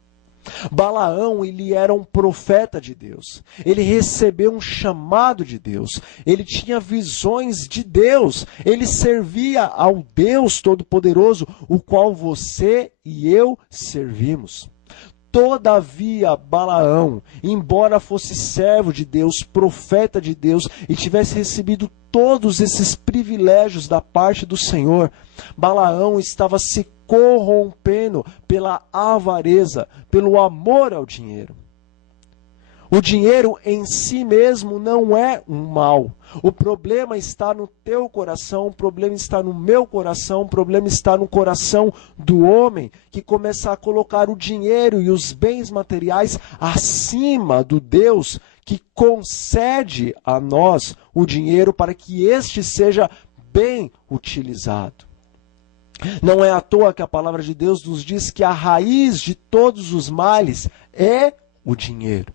Balaão, ele era um profeta de Deus. Ele recebeu um chamado de Deus. Ele tinha visões de Deus. Ele servia ao Deus Todo-Poderoso, o qual você e eu servimos. Todavia, Balaão, embora fosse servo de Deus, profeta de Deus, e tivesse recebido todos esses privilégios da parte do Senhor, Balaão estava se corrompendo pela avareza, pelo amor ao dinheiro. O dinheiro em si mesmo não é um mal. O problema está no teu coração, o problema está no meu coração, o problema está no coração do homem que começa a colocar o dinheiro e os bens materiais acima do Deus que concede a nós o dinheiro para que este seja bem utilizado. Não é à toa que a palavra de Deus nos diz que a raiz de todos os males é o dinheiro.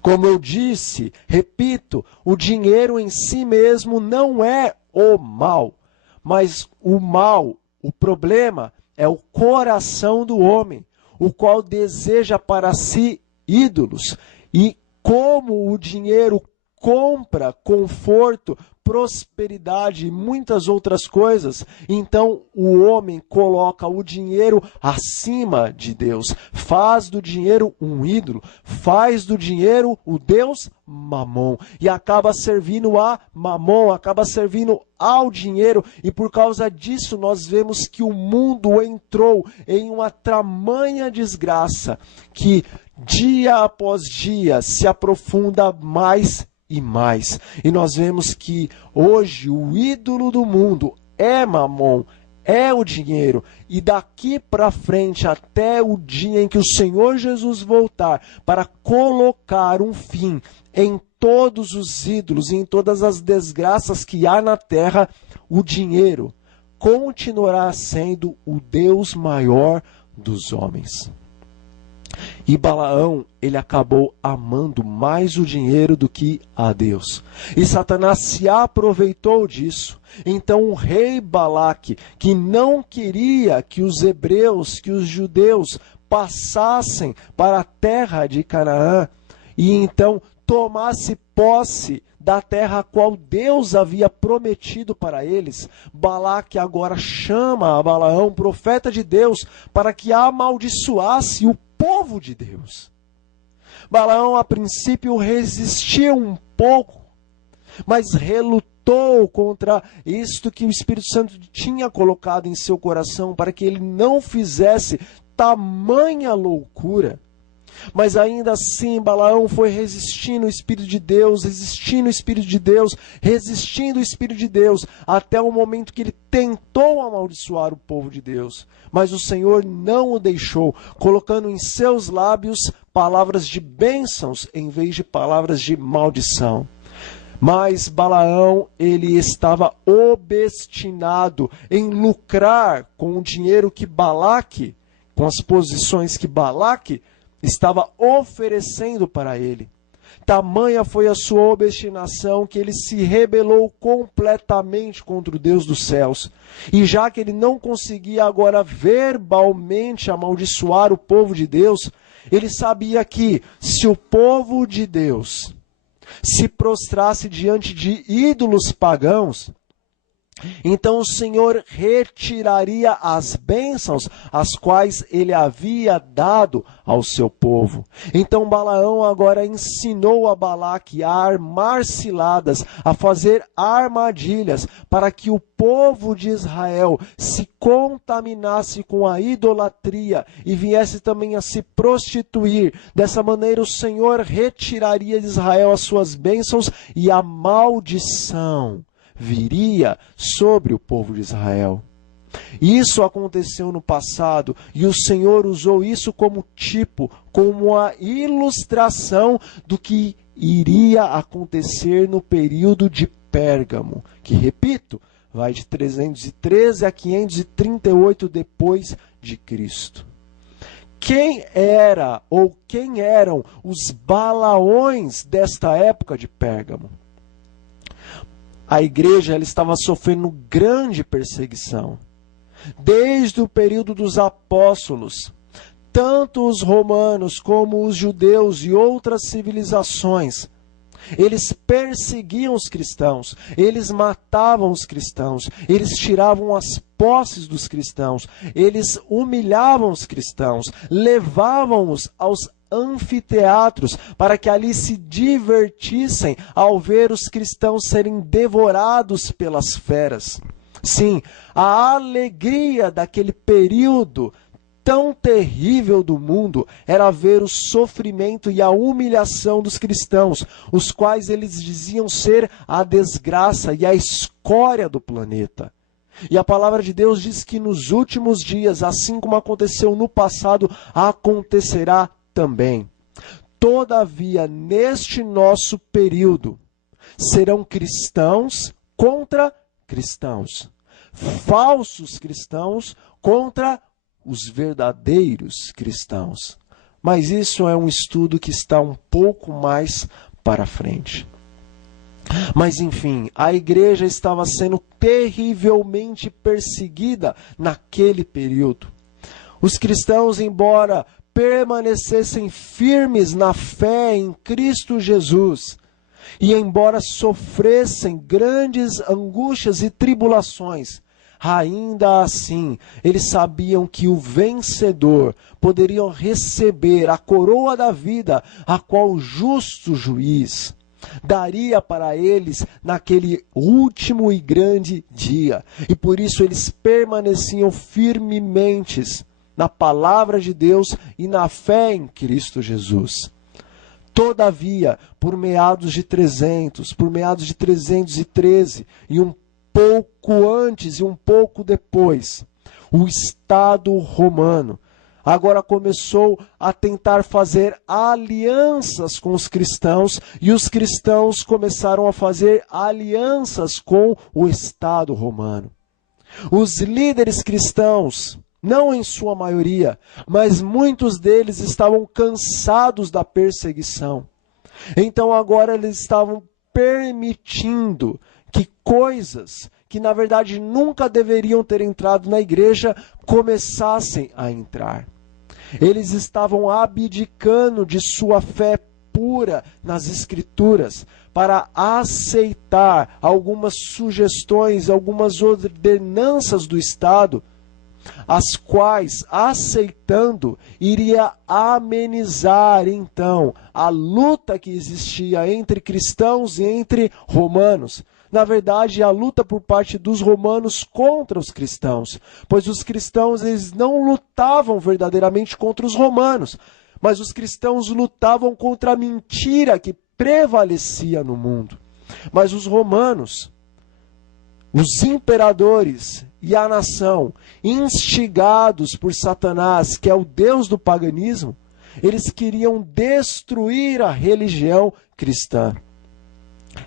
Como eu disse, repito, o dinheiro em si mesmo não é o mal, mas o mal, o problema, é o coração do homem, o qual deseja para si ídolos. E como o dinheiro compra conforto, prosperidade e muitas outras coisas, então o homem coloca o dinheiro acima de Deus, faz do dinheiro um ídolo, faz do dinheiro o Deus Mamon, e acaba servindo a Mamon, acaba servindo ao dinheiro, e por causa disso nós vemos que o mundo entrou em uma tamanha desgraça, que dia após dia se aprofunda mais e mais. E nós vemos que hoje o ídolo do mundo é Mamon, é o dinheiro. E daqui para frente, até o dia em que o Senhor Jesus voltar para colocar um fim em todos os ídolos e em todas as desgraças que há na terra, o dinheiro continuará sendo o Deus maior dos homens. E Balaão, ele acabou amando mais o dinheiro do que a Deus. E Satanás se aproveitou disso. Então o rei Balaque, que não queria que os hebreus, que os judeus passassem para a terra de Canaã, e então tomasse posse da terra a qual Deus havia prometido para eles, Balaque agora chama a Balaão, profeta de Deus, para que amaldiçoasse o povo de Deus. Balaão a princípio resistiu um pouco, mas relutou contra isto que o Espírito Santo tinha colocado em seu coração, para que ele não fizesse tamanha loucura. Mas ainda assim Balaão foi resistindo o Espírito de Deus, resistindo o Espírito de Deus, resistindo o Espírito de Deus, até o momento que ele tentou amaldiçoar o povo de Deus. Mas o Senhor não o deixou, colocando em seus lábios palavras de bênçãos em vez de palavras de maldição. Mas Balaão, ele estava obstinado em lucrar com o dinheiro que Balaque, com as posições que Balaque estava oferecendo para ele. Tamanha foi a sua obstinação que ele se rebelou completamente contra o Deus dos céus. E já que ele não conseguia agora verbalmente amaldiçoar o povo de Deus, ele sabia que se o povo de Deus se prostrasse diante de ídolos pagãos, então o Senhor retiraria as bênçãos as quais ele havia dado ao seu povo. Então Balaão agora ensinou a Balaque a armar ciladas, a fazer armadilhas, para que o povo de Israel se contaminasse com a idolatria e viesse também a se prostituir. Dessa maneira o Senhor retiraria de Israel as suas bênçãos e a maldição viria sobre o povo de Israel. Isso aconteceu no passado e o Senhor usou isso como tipo, como uma ilustração do que iria acontecer no período de Pérgamo, que, repito, vai de 313 a 538 depois de Cristo. Quem era ou quem eram os Balaões desta época de Pérgamo? A igreja ela estava sofrendo grande perseguição. Desde o período dos apóstolos, tanto os romanos como os judeus e outras civilizações, eles perseguiam os cristãos, eles matavam os cristãos, eles tiravam as posses dos cristãos, eles humilhavam os cristãos, levavam-os aos anfiteatros para que ali se divertissem ao ver os cristãos serem devorados pelas feras. Sim, a alegria daquele período tão terrível do mundo era ver o sofrimento e a humilhação dos cristãos, os quais eles diziam ser a desgraça e a escória do planeta. E a palavra de Deus diz que nos últimos dias, assim como aconteceu no passado, acontecerá também. Todavia, neste nosso período, serão cristãos contra cristãos, falsos cristãos contra os verdadeiros cristãos. Mas isso é um estudo que está um pouco mais para frente. Mas enfim, a igreja estava sendo terrivelmente perseguida naquele período. Os cristãos, embora permanecessem firmes na fé em Cristo Jesus, e embora sofressem grandes angústias e tribulações, ainda assim, eles sabiam que o vencedor poderia receber a coroa da vida, a qual o justo juiz daria para eles naquele último e grande dia. E por isso eles permaneciam firmemente na palavra de Deus e na fé em Cristo Jesus. Todavia, por meados de 313 e um pouco antes e um pouco depois, o Estado romano agora começou a tentar fazer alianças com os cristãos, e os cristãos começaram a fazer alianças com o Estado romano. Os líderes cristãos, não em sua maioria, mas muitos deles estavam cansados da perseguição. Então agora eles estavam permitindo que coisas que na verdade nunca deveriam ter entrado na igreja começassem a entrar. Eles estavam abdicando de sua fé pura nas Escrituras para aceitar algumas sugestões, algumas ordenanças do Estado, as quais, aceitando, iria amenizar então a luta que existia entre cristãos e entre romanos. Na verdade, a luta por parte dos romanos contra os cristãos, pois os cristãos eles não lutavam verdadeiramente contra os romanos, mas os cristãos lutavam contra a mentira que prevalecia no mundo. Mas os romanos, os imperadores e a nação, instigados por Satanás, que é o deus do paganismo, eles queriam destruir a religião cristã.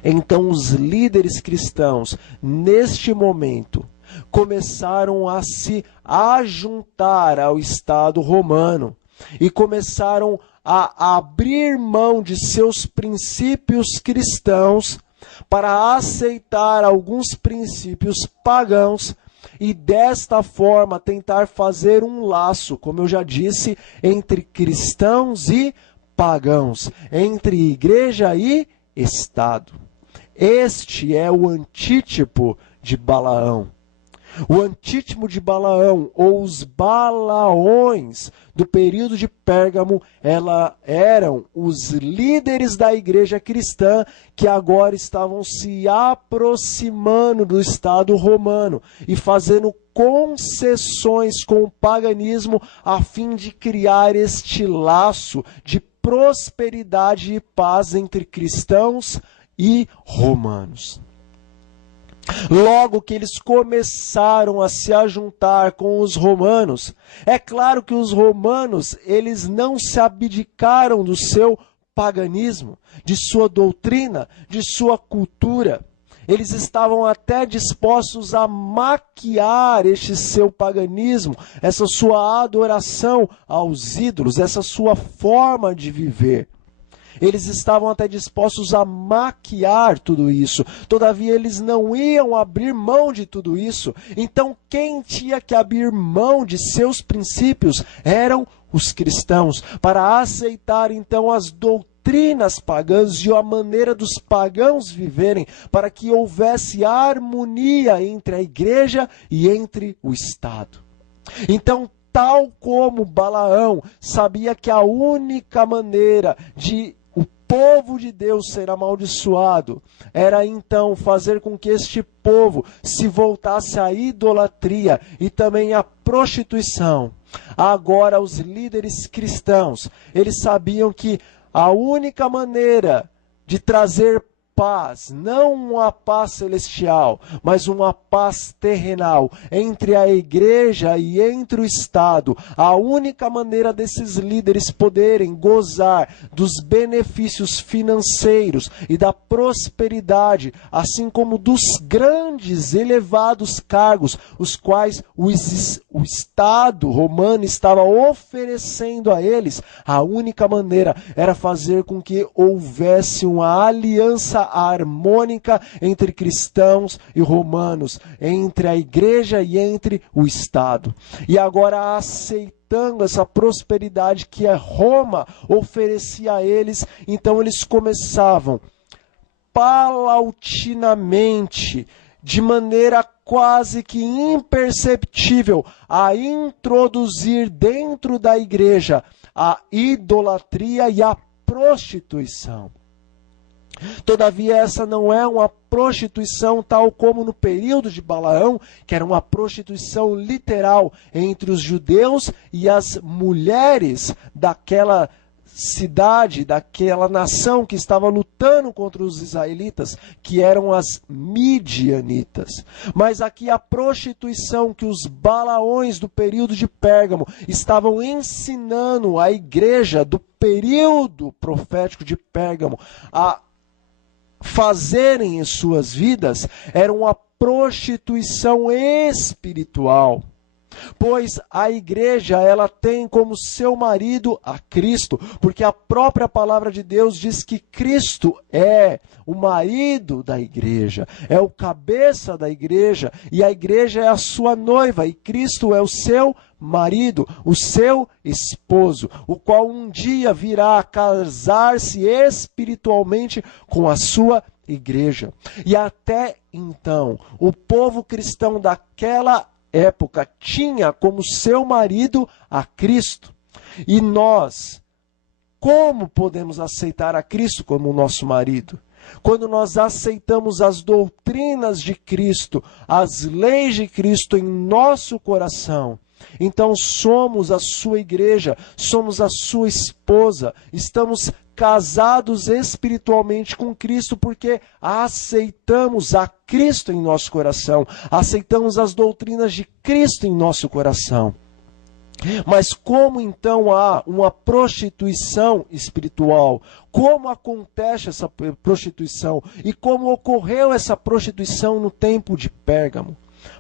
Então os líderes cristãos, neste momento, começaram a se ajuntar ao Estado romano e começaram a abrir mão de seus princípios cristãos para aceitar alguns princípios pagãos e desta forma tentar fazer um laço, como eu já disse, entre cristãos e pagãos, entre igreja e Estado. Este é o antítipo de Balaão. O antítipo de Balaão, ou os Balaões do período de Pérgamo, eram os líderes da igreja cristã que agora estavam se aproximando do Estado romano e fazendo concessões com o paganismo a fim de criar este laço de prosperidade e paz entre cristãos e romanos. Logo que eles começaram a se ajuntar com os romanos, é claro que os romanos, eles não se abdicaram do seu paganismo, de sua doutrina, de sua cultura. Eles estavam até dispostos a maquiar este seu paganismo, essa sua adoração aos ídolos, essa sua forma de viver. Eles estavam até dispostos a maquiar tudo isso. Todavia, eles não iam abrir mão de tudo isso. Então, quem tinha que abrir mão de seus princípios eram os cristãos, para aceitar então as doutrinas pagãs e a maneira dos pagãos viverem, para que houvesse harmonia entre a igreja e entre o Estado. Então, tal como Balaão sabia que a única maneira de o povo de Deus ser amaldiçoado era então fazer com que este povo se voltasse à idolatria e também à prostituição. Agora os líderes cristãos, eles sabiam que a única maneira de trazer paz, não uma paz celestial, mas uma paz terrenal entre a igreja e entre o Estado. A única maneira desses líderes poderem gozar dos benefícios financeiros e da prosperidade, assim como dos grandes, elevados cargos, os quais o Estado romano estava oferecendo a eles, a única maneira era fazer com que houvesse uma aliança harmônica entre cristãos e romanos, entre a igreja e entre o Estado. E agora, aceitando essa prosperidade que a Roma oferecia a eles, então eles começavam paulatinamente, de maneira quase que imperceptível, a introduzir dentro da igreja a idolatria e a prostituição. Todavia, essa não é uma prostituição tal como no período de Balaão, que era uma prostituição literal entre os judeus e as mulheres daquela cidade, daquela nação que estava lutando contra os israelitas, que eram as midianitas. Mas aqui a prostituição que os balaões do período de Pérgamo estavam ensinando à igreja do período profético de Pérgamo a fazerem em suas vidas era uma prostituição espiritual. Pois a igreja, ela tem como seu marido a Cristo, porque a própria palavra de Deus diz que Cristo é o marido da igreja, é o cabeça da igreja, e a igreja é a sua noiva, e Cristo é o seu marido, o seu esposo, o qual um dia virá a casar-se espiritualmente com a sua igreja. E até então, o povo cristão daquela época tinha como seu marido a Cristo. E nós, como podemos aceitar a Cristo como nosso marido? Quando nós aceitamos as doutrinas de Cristo, as leis de Cristo em nosso coração, então somos a sua igreja, somos a sua esposa, estamos casados espiritualmente com Cristo, porque aceitamos a Cristo em nosso coração, aceitamos as doutrinas de Cristo em nosso coração. Mas como então há uma prostituição espiritual? Como acontece essa prostituição? E como ocorreu essa prostituição no tempo de Pérgamo?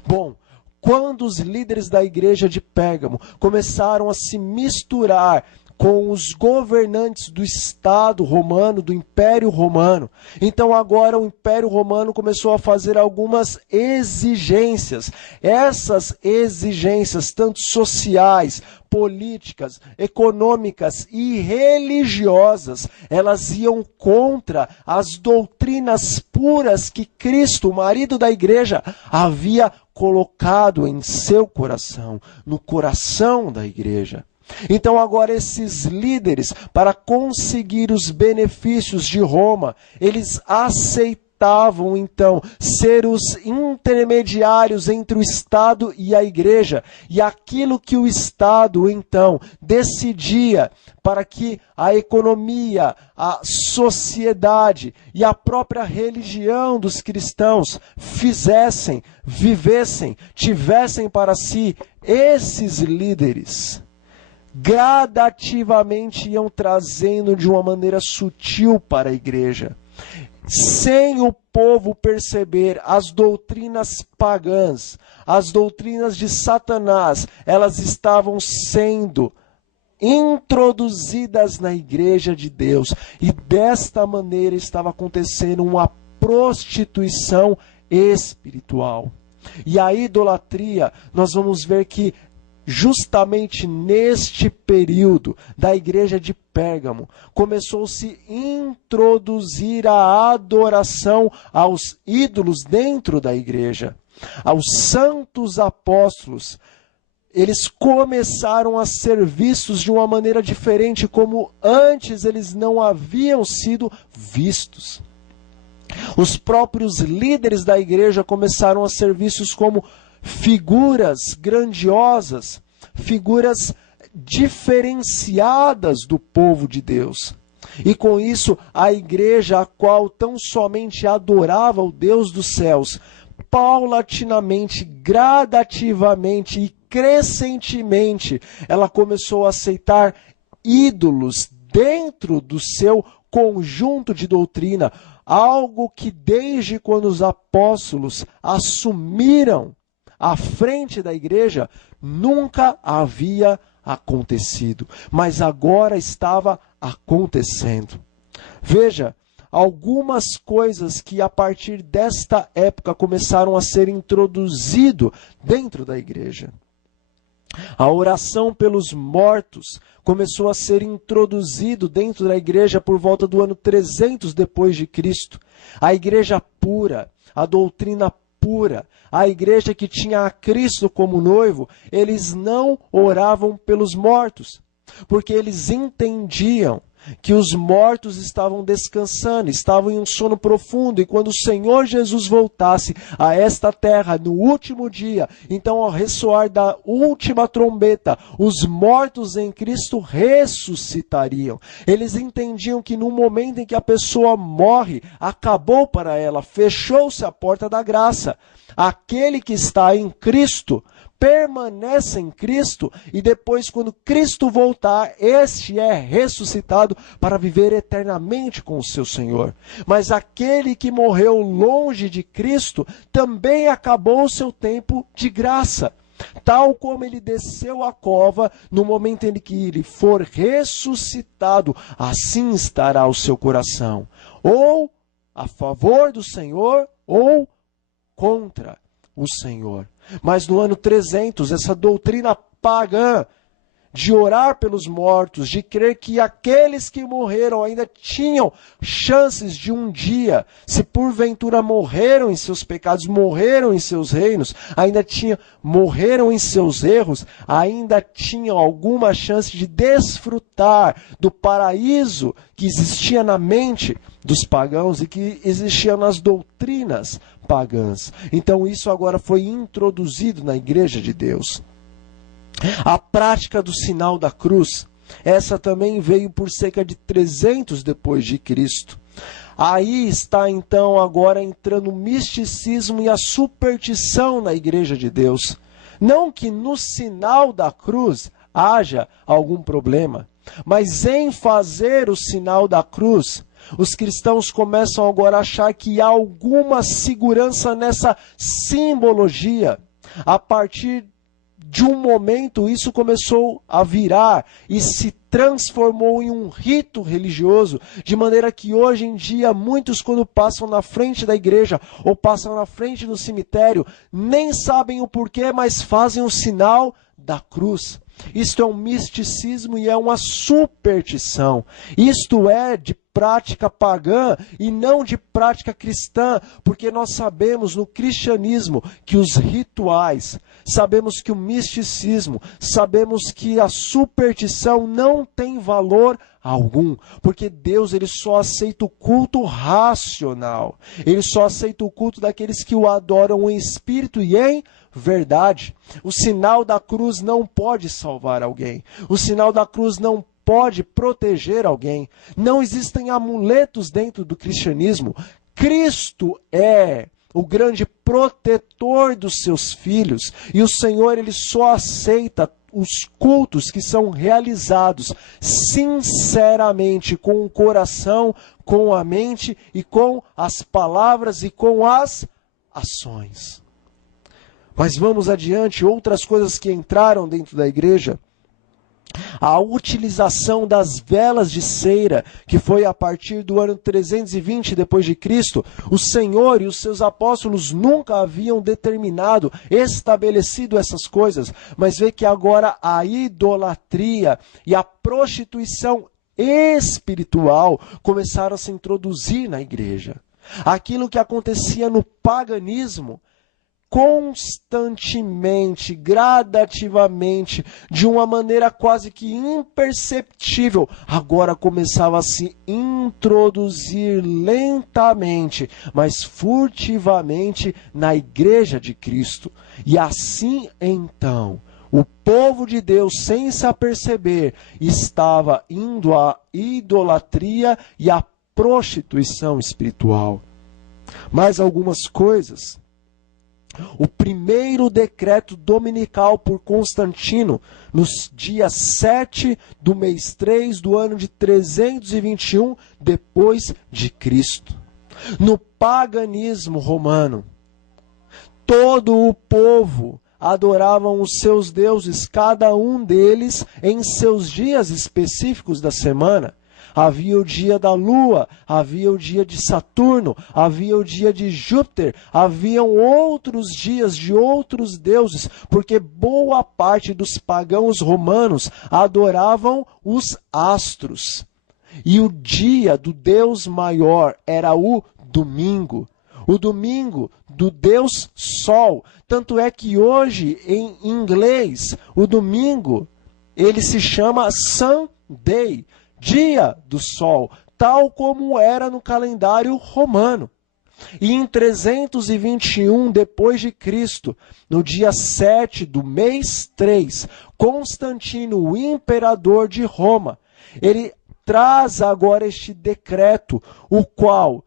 Bom, quando os líderes da igreja de Pérgamo começaram a se misturar com os governantes do Estado romano, do Império Romano. Então agora o Império Romano começou a fazer algumas exigências. Essas exigências, tanto sociais, políticas, econômicas e religiosas, elas iam contra as doutrinas puras que Cristo, o marido da igreja, havia colocado em seu coração, no coração da igreja. Então agora esses líderes, para conseguir os benefícios de Roma, eles aceitavam então ser os intermediários entre o Estado e a igreja. E aquilo que o Estado então decidia para que a economia, a sociedade e a própria religião dos cristãos fizessem, vivessem, tivessem para si, esses líderes gradativamente iam trazendo de uma maneira sutil para a igreja. Sem o povo perceber, as doutrinas pagãs, as doutrinas de Satanás, elas estavam sendo introduzidas na igreja de Deus. E desta maneira estava acontecendo uma prostituição espiritual. E a idolatria, nós vamos ver que justamente neste período da igreja de Pérgamo, começou-se a introduzir a adoração aos ídolos dentro da igreja. Aos santos apóstolos, eles começaram a ser vistos de uma maneira diferente, como antes eles não haviam sido vistos. Os próprios líderes da igreja começaram a ser vistos como figuras grandiosas, figuras diferenciadas do povo de Deus. E com isso, a igreja, a qual tão somente adorava o Deus dos céus, paulatinamente, gradativamente e crescentemente, ela começou a aceitar ídolos dentro do seu conjunto de doutrina, algo que desde quando os apóstolos assumiram à frente da igreja, nunca havia acontecido, mas agora estava acontecendo. Veja, algumas coisas que a partir desta época começaram a ser introduzido dentro da igreja. A oração pelos mortos começou a ser introduzido dentro da igreja por volta do ano 300 depois de Cristo. A igreja pura, a doutrina pura, a igreja que tinha a Cristo como noivo, eles não oravam pelos mortos, porque eles entendiam que os mortos estavam descansando, estavam em um sono profundo, e quando o Senhor Jesus voltasse a esta terra no último dia, então ao ressoar da última trombeta, os mortos em Cristo ressuscitariam. Eles entendiam que no momento em que a pessoa morre, acabou para ela, fechou-se a porta da graça. Aquele que está em Cristo permanece em Cristo, e depois, quando Cristo voltar, este é ressuscitado para viver eternamente com o seu Senhor. Mas aquele que morreu longe de Cristo também acabou o seu tempo de graça. Tal como ele desceu a cova, no momento em que ele for ressuscitado, assim estará o seu coração, ou a favor do Senhor, ou contra o Senhor. Mas no ano 300, essa doutrina pagã de orar pelos mortos, de crer que aqueles que morreram ainda tinham chances de um dia, se porventura morreram em seus pecados, morreram em seus reinos, morreram em seus erros, ainda tinham alguma chance de desfrutar do paraíso que existia na mente dos pagãos e que existia nas doutrinas pagãs. Então isso agora foi introduzido na igreja de Deus. A prática do sinal da cruz, essa também veio por cerca de 300 depois de Cristo. Aí está então agora entrando o misticismo e a superstição na igreja de Deus. Não que no sinal da cruz haja algum problema, mas em fazer o sinal da cruz, os cristãos começam agora a achar que há alguma segurança nessa simbologia. A partir de um momento, isso começou a virar e se transformou em um rito religioso, de maneira que hoje em dia, muitos quando passam na frente da igreja ou passam na frente do cemitério, nem sabem o porquê, mas fazem o sinal da cruz. Isto é um misticismo e é uma superstição. Isto é de prática pagã e não de prática cristã, porque nós sabemos no cristianismo que os rituais, sabemos que o misticismo, sabemos que a superstição não tem valor algum, porque Deus ele só aceita o culto racional. Ele só aceita o culto daqueles que o adoram em espírito e em verdade. O sinal da cruz não pode salvar alguém. O sinal da cruz não pode proteger alguém. Não existem amuletos dentro do cristianismo. Cristo é o grande protetor dos seus filhos, e o Senhor ele só aceita os cultos que são realizados sinceramente, com o coração, com a mente e com as palavras e com as ações. Mas vamos adiante, outras coisas que entraram dentro da igreja. A utilização das velas de cera, que foi a partir do ano 320 depois de Cristo, o Senhor e os seus apóstolos nunca haviam determinado, estabelecido essas coisas, mas vê que agora a idolatria e a prostituição espiritual começaram a se introduzir na igreja. Aquilo que acontecia no paganismo, constantemente, gradativamente, de uma maneira quase que imperceptível, agora começava a se introduzir lentamente, mas furtivamente na igreja de Cristo. E assim então, O povo de Deus, sem se aperceber, estava indo à idolatria e à prostituição espiritual. Mais algumas coisas. O primeiro decreto dominical por Constantino, nos dias 7 do mês 3 do ano de 321 depois de Cristo. No paganismo romano, todo o povo adoravam os seus deuses, cada um deles em seus dias específicos da semana. Havia o dia da Lua, havia o dia de Saturno, havia o dia de Júpiter, haviam outros dias de outros deuses, porque boa parte dos pagãos romanos adoravam os astros. E o dia do Deus maior era o domingo. O domingo do Deus Sol. Tanto é que hoje, em inglês, o domingo, ele se chama Sunday, dia do Sol, tal como era no calendário romano. E em 321 depois de Cristo, no dia 7 do mês 3, Constantino, o imperador de Roma, ele traz agora este decreto, o qual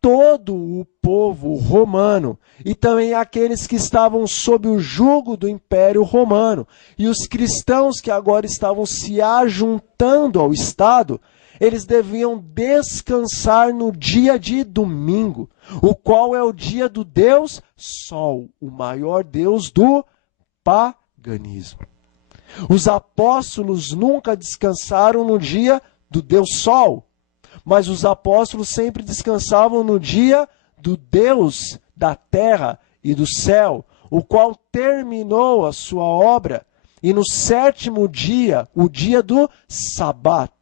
todo o povo romano e também aqueles que estavam sob o jugo do Império Romano e os cristãos que agora estavam se ajuntando ao Estado, eles deviam descansar no dia de domingo, o qual é o dia do Deus Sol, o maior Deus do paganismo. Os apóstolos nunca descansaram no dia do Deus Sol, mas os apóstolos sempre descansavam no dia do Deus da terra e do céu, o qual terminou a sua obra, e no sétimo dia, o dia do Sabat,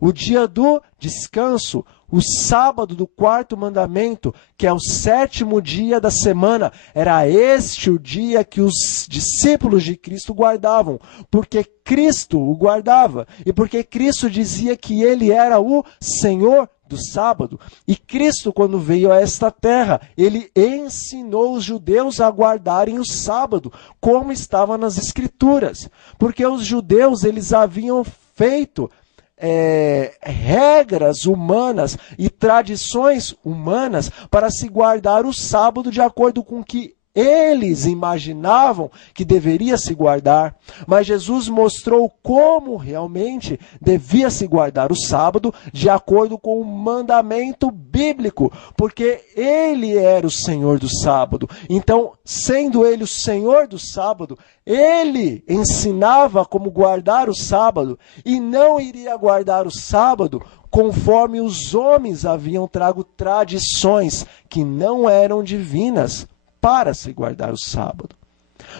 o dia do descanso, o sábado do quarto mandamento, que é o sétimo dia da semana, era este o dia que os discípulos de Cristo guardavam, porque Cristo o guardava, e porque Cristo dizia que ele era o Senhor do sábado. E Cristo, quando veio a esta terra, ele ensinou os judeus a guardarem o sábado, como estava nas Escrituras, porque os judeus, eles haviam feito regras humanas e tradições humanas para se guardar o sábado de acordo com o que eles imaginavam que deveria se guardar. Mas Jesus mostrou como realmente devia se guardar o sábado de acordo com o mandamento bíblico, porque ele era o Senhor do sábado. Então, sendo ele o Senhor do sábado, ele ensinava como guardar o sábado e não iria guardar o sábado conforme os homens haviam trago tradições que não eram divinas para se guardar o sábado.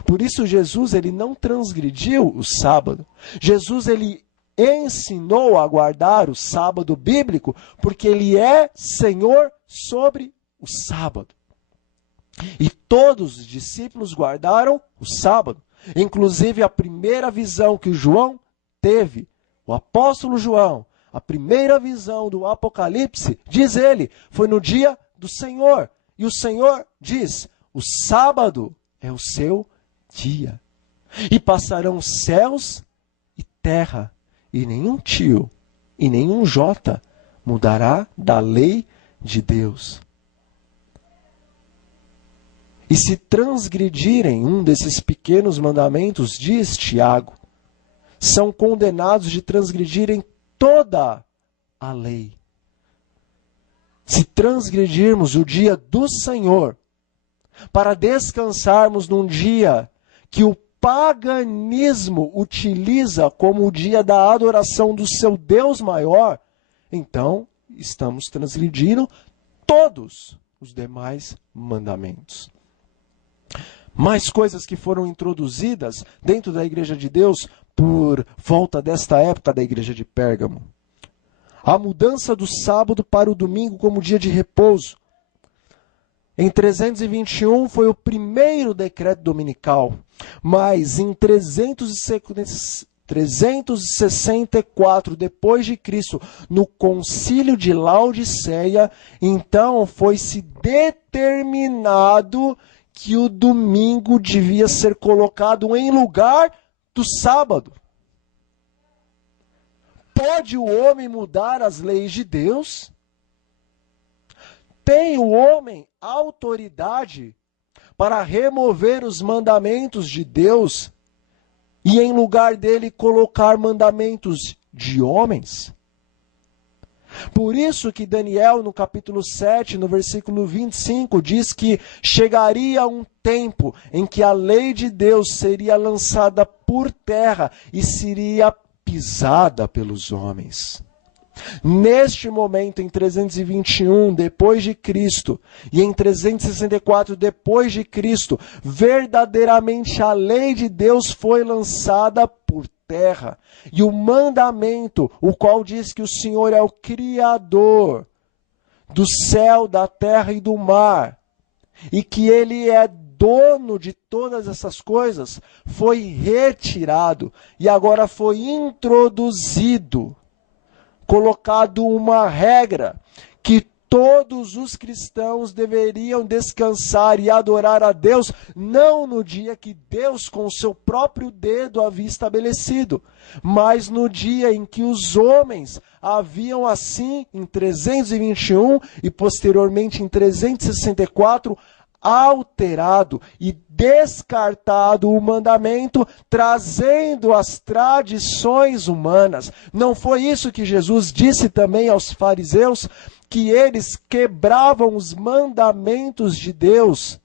Por isso Jesus, ele não transgrediu o sábado. Jesus, ele ensinou a guardar o sábado bíblico porque ele é Senhor sobre o sábado. E todos os discípulos guardaram o sábado. Inclusive a primeira visão que João teve, o apóstolo João, a primeira visão do Apocalipse, diz ele, foi no dia do Senhor. E o Senhor diz, o sábado é o seu dia. E passarão céus e terra, e nenhum tio e nenhum jota mudará da lei de Deus. E se transgredirem um desses pequenos mandamentos, diz Tiago, são condenados de transgredirem toda a lei. Se transgredirmos o dia do Senhor, para descansarmos num dia que o paganismo utiliza como o dia da adoração do seu Deus maior, então estamos transgredindo todos os demais mandamentos. Mais coisas que foram introduzidas dentro da Igreja de Deus por volta desta época da Igreja de Pérgamo. A mudança do sábado para o domingo como dia de repouso. Em 321 foi o primeiro decreto dominical, mas em 364 depois de Cristo, no Concílio de Laodiceia, então foi-se determinado que o domingo devia ser colocado em lugar do sábado. Pode o homem mudar as leis de Deus? Tem o homem autoridade para remover os mandamentos de Deus e em lugar dele colocar mandamentos de homens? Por isso que Daniel, no capítulo 7, no versículo 25, diz que chegaria um tempo em que a lei de Deus seria lançada por terra e seria pisada pelos homens. Neste momento, em 321 depois de Cristo e em 364 depois de Cristo, verdadeiramente a lei de Deus foi lançada por terra. E o mandamento, o qual diz que o Senhor é o Criador do céu, da terra e do mar, e que Ele é dono de todas essas coisas, foi retirado e agora foi introduzido, colocado uma regra que todos os cristãos deveriam descansar e adorar a Deus, não no dia que Deus com o seu próprio dedo havia estabelecido, mas no dia em que os homens haviam assim, em 321 e posteriormente em 364, alterado e descartado o mandamento, trazendo as tradições humanas. Não foi isso que Jesus disse também aos fariseus, que eles quebravam os mandamentos de Deus,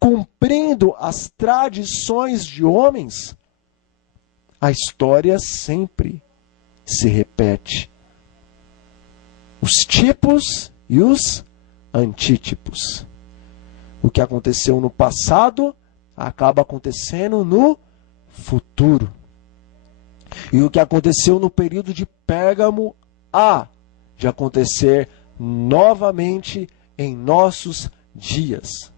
cumprindo as tradições de homens? A história sempre se repete. Os tipos e os antítipos. O que aconteceu no passado acaba acontecendo no futuro. E o que aconteceu no período de Pérgamo há de acontecer novamente em nossos dias.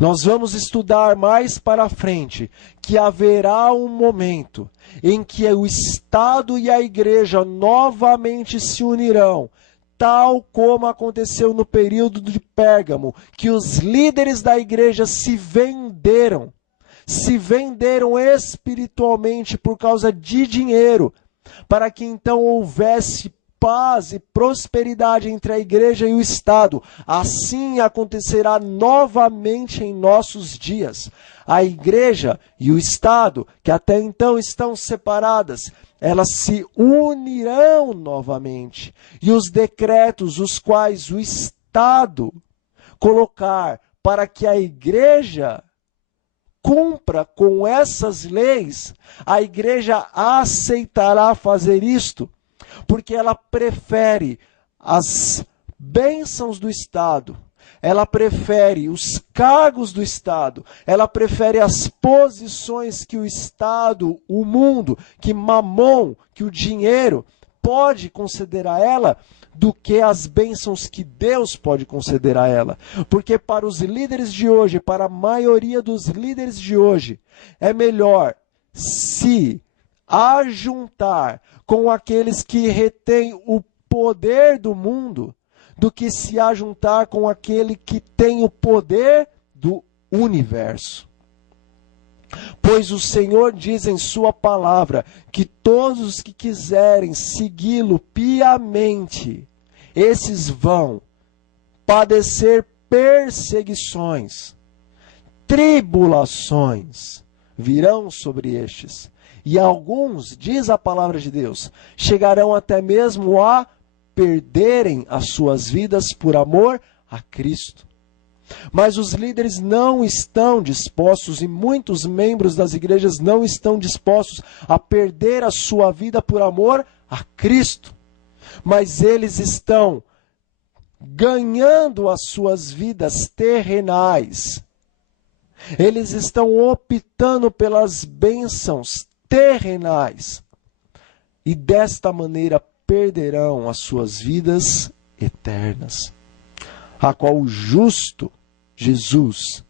Nós vamos estudar mais para frente que haverá um momento em que o Estado e a Igreja novamente se unirão, tal como aconteceu no período de Pérgamo, que os líderes da igreja se venderam espiritualmente por causa de dinheiro, para que então houvesse paz e prosperidade entre a igreja e o Estado. Assim acontecerá novamente em nossos dias. A igreja e o Estado, que até então estão separadas, elas se unirão novamente. E os decretos, os quais o Estado colocar para que a igreja cumpra com essas leis, a igreja aceitará fazer isto, porque ela prefere as bênçãos do Estado, ela prefere os cargos do Estado, ela prefere as posições que o Estado, o mundo, que Mamon, que o dinheiro pode conceder a ela, do que as bênçãos que Deus pode conceder a ela. Porque para os líderes de hoje, para a maioria dos líderes de hoje, é melhor se ajuntar com aqueles que retêm o poder do mundo, do que se ajuntar com aquele que tem o poder do universo. Pois o Senhor diz em sua palavra que todos os que quiserem segui-lo piamente, esses vão padecer perseguições, tribulações virão sobre estes. E alguns, diz a palavra de Deus, chegarão até mesmo a perderem as suas vidas por amor a Cristo. Mas os líderes não estão dispostos, e muitos membros das igrejas não estão dispostos a perder a sua vida por amor a Cristo. Mas eles estão ganhando as suas vidas terrenais. Eles estão optando pelas bênçãos terrenais. E desta maneira perderão as suas vidas eternas, a qual o justo Jesus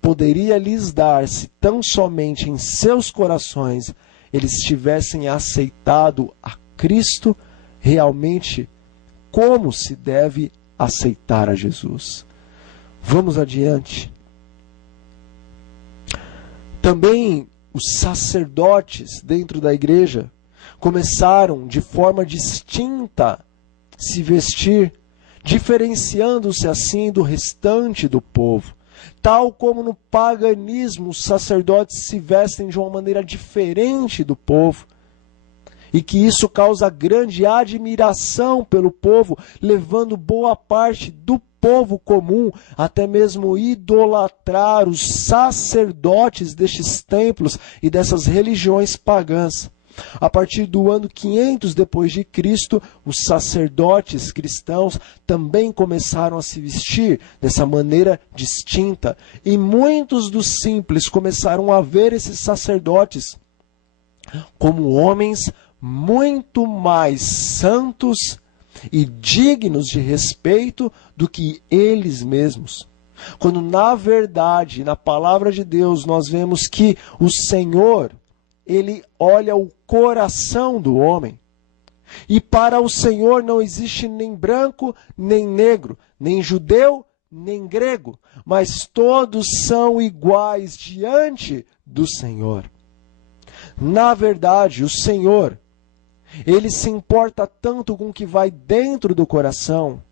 poderia lhes dar se tão somente em seus corações eles tivessem aceitado a Cristo realmente como se deve aceitar a Jesus. Vamos adiante. Também os sacerdotes dentro da igreja começaram de forma distinta se vestir, diferenciando-se assim do restante do povo. Tal como no paganismo os sacerdotes se vestem de uma maneira diferente do povo, e que isso causa grande admiração pelo povo, levando boa parte do povo comum até mesmo idolatrar os sacerdotes destes templos e dessas religiões pagãs. A partir do ano 500 depois de Cristo, os sacerdotes cristãos também começaram a se vestir dessa maneira distinta, e muitos dos simples começaram a ver esses sacerdotes como homens muito mais santos e dignos de respeito do que eles mesmos. Quando na verdade, na palavra de Deus, nós vemos que o Senhor, Ele olha o coração do homem. E para o Senhor não existe nem branco, nem negro, nem judeu, nem grego, mas todos são iguais diante do Senhor. Na verdade, o Senhor, Ele se importa tanto com o que vai dentro do coração,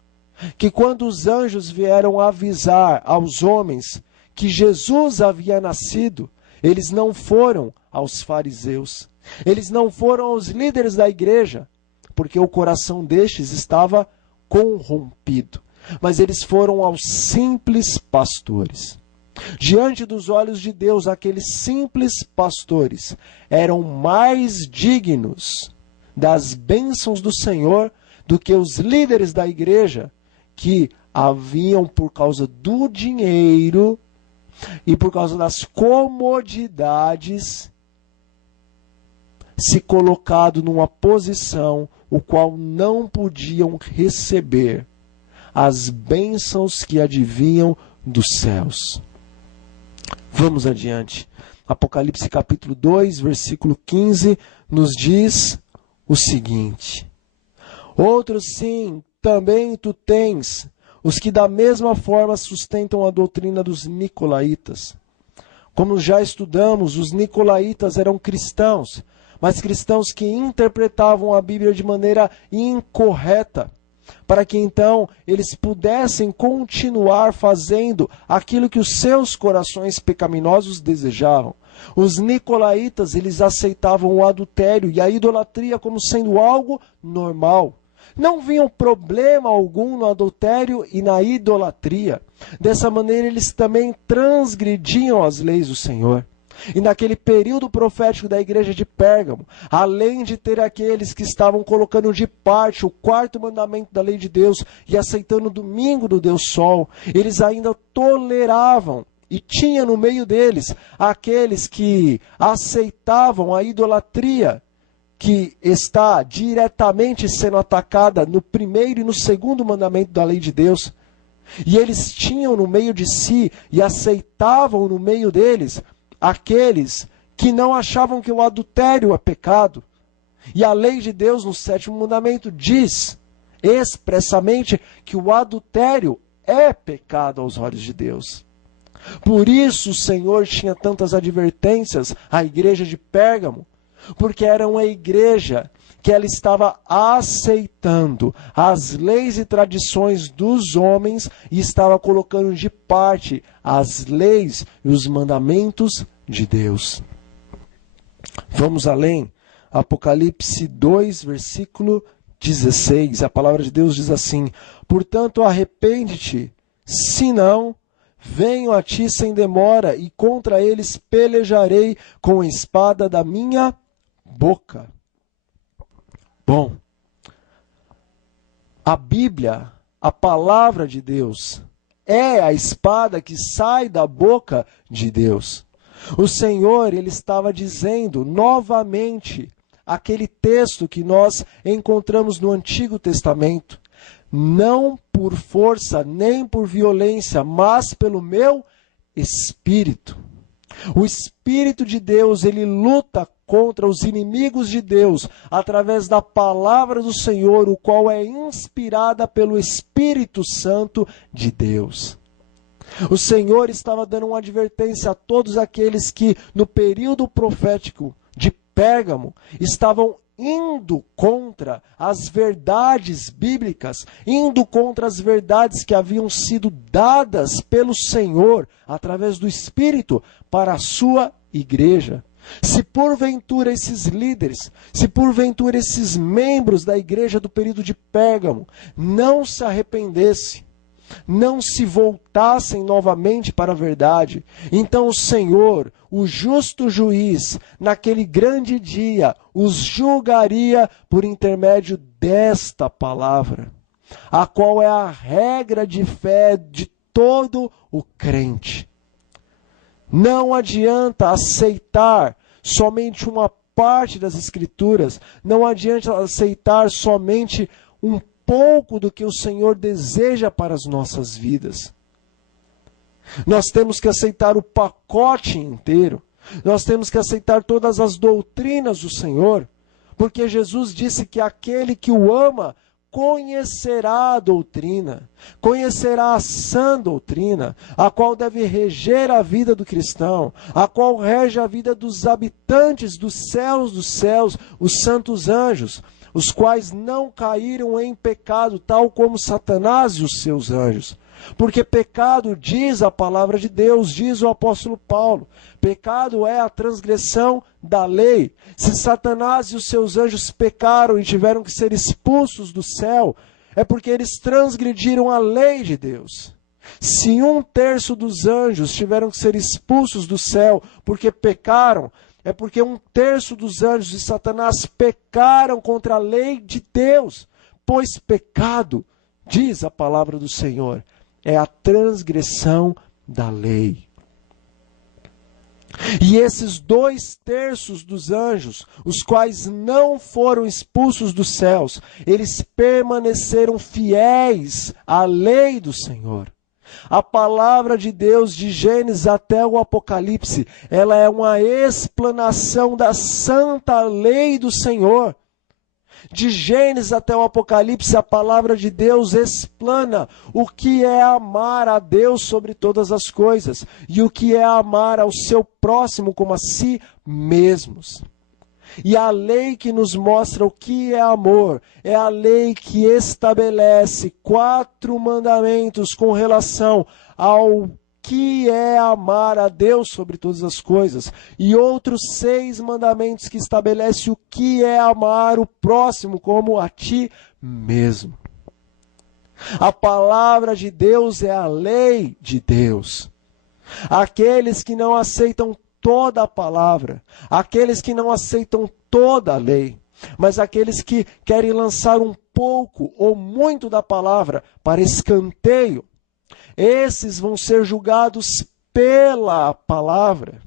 que quando os anjos vieram avisar aos homens que Jesus havia nascido, eles não foram aos fariseus, eles não foram aos líderes da igreja, porque o coração destes estava corrompido, mas eles foram aos simples pastores. Diante dos olhos de Deus, aqueles simples pastores eram mais dignos das bênçãos do Senhor do que os líderes da igreja, que haviam, por causa do dinheiro e por causa das comodidades, se colocado numa posição o qual não podiam receber as bênçãos que advinham dos céus. Vamos adiante. Apocalipse capítulo 2, versículo 15, nos diz o seguinte: outros sim, também tu tens, os que da mesma forma sustentam a doutrina dos nicolaítas. Como já estudamos, os nicolaítas eram cristãos, mas cristãos que interpretavam a Bíblia de maneira incorreta, para que então eles pudessem continuar fazendo aquilo que os seus corações pecaminosos desejavam. Os nicolaítas, eles aceitavam o adultério e a idolatria como sendo algo normal. Não viam problema algum no adultério e na idolatria. Dessa maneira, eles também transgrediam as leis do Senhor. E naquele período profético da igreja de Pérgamo, além de ter aqueles que estavam colocando de parte o quarto mandamento da lei de Deus e aceitando o domingo do Deus Sol, eles ainda toleravam, e tinha no meio deles aqueles que aceitavam a idolatria, que está diretamente sendo atacada no primeiro e no segundo mandamento da lei de Deus. E eles tinham no meio de si e aceitavam no meio deles aqueles que não achavam que o adultério é pecado. E a lei de Deus, no sétimo mandamento, diz expressamente que o adultério é pecado aos olhos de Deus. Por isso o Senhor tinha tantas advertências à igreja de Pérgamo, porque era uma igreja que ela estava aceitando as leis e tradições dos homens e estava colocando de parte as leis e os mandamentos de Deus. Vamos além. Apocalipse 2, versículo 16. A palavra de Deus diz assim: portanto, arrepende-te, senão venho a ti sem demora, e contra eles pelejarei com a espada da minha boca. Bom, a Bíblia, a palavra de Deus, é a espada que sai da boca de Deus. O Senhor, Ele estava dizendo novamente aquele texto que nós encontramos no Antigo Testamento: não por força nem por violência, mas pelo meu Espírito. O Espírito de Deus, ele luta contra os inimigos de Deus através da palavra do Senhor, o qual é inspirada pelo Espírito Santo de Deus. O Senhor estava dando uma advertência a todos aqueles que, no período profético de Pérgamo, estavam indo contra as verdades bíblicas, indo contra as verdades que haviam sido dadas pelo Senhor, através do Espírito, para a sua igreja. Se porventura esses líderes, se porventura esses membros da igreja do período de Pérgamo não se arrependessem, não se voltassem novamente para a verdade, então o Senhor, o justo juiz, naquele grande dia, os julgaria por intermédio desta palavra, a qual é a regra de fé de todo o crente. Não adianta aceitar somente uma parte das Escrituras, não adianta aceitar somente um pouco do que o Senhor deseja para as nossas vidas. Nós temos que aceitar o pacote inteiro. Nós temos que aceitar todas as doutrinas do Senhor, porque Jesus disse que aquele que o ama conhecerá a doutrina, conhecerá a sã doutrina, a qual deve reger a vida do cristão, a qual rege a vida dos habitantes dos céus, os santos anjos, os quais não caíram em pecado, tal como Satanás e os seus anjos. Porque pecado, diz a palavra de Deus, diz o apóstolo Paulo, pecado é a transgressão da lei. Se Satanás e os seus anjos pecaram e tiveram que ser expulsos do céu, é porque eles transgrediram a lei de Deus. Se 1/3 dos anjos tiveram que ser expulsos do céu porque pecaram, é porque 1/3 dos anjos de Satanás pecaram contra a lei de Deus. Pois pecado, diz a palavra do Senhor, é a transgressão da lei. E esses 2/3 dos anjos, os quais não foram expulsos dos céus, eles permaneceram fiéis à lei do Senhor. A palavra de Deus, de Gênesis até o Apocalipse, ela é uma explanação da santa lei do Senhor. De Gênesis até o Apocalipse, a palavra de Deus explana o que é amar a Deus sobre todas as coisas e o que é amar ao seu próximo como a si mesmos. E a lei que nos mostra o que é amor é a lei que estabelece 4 mandamentos com relação ao que é amar a Deus sobre todas as coisas, e outros 6 mandamentos que estabelecem o que é amar o próximo como a ti mesmo. A palavra de Deus é a lei de Deus. Aqueles que não aceitam toda a palavra, aqueles que não aceitam toda a lei, mas aqueles que querem lançar um pouco ou muito da palavra para escanteio, esses vão ser julgados pela palavra.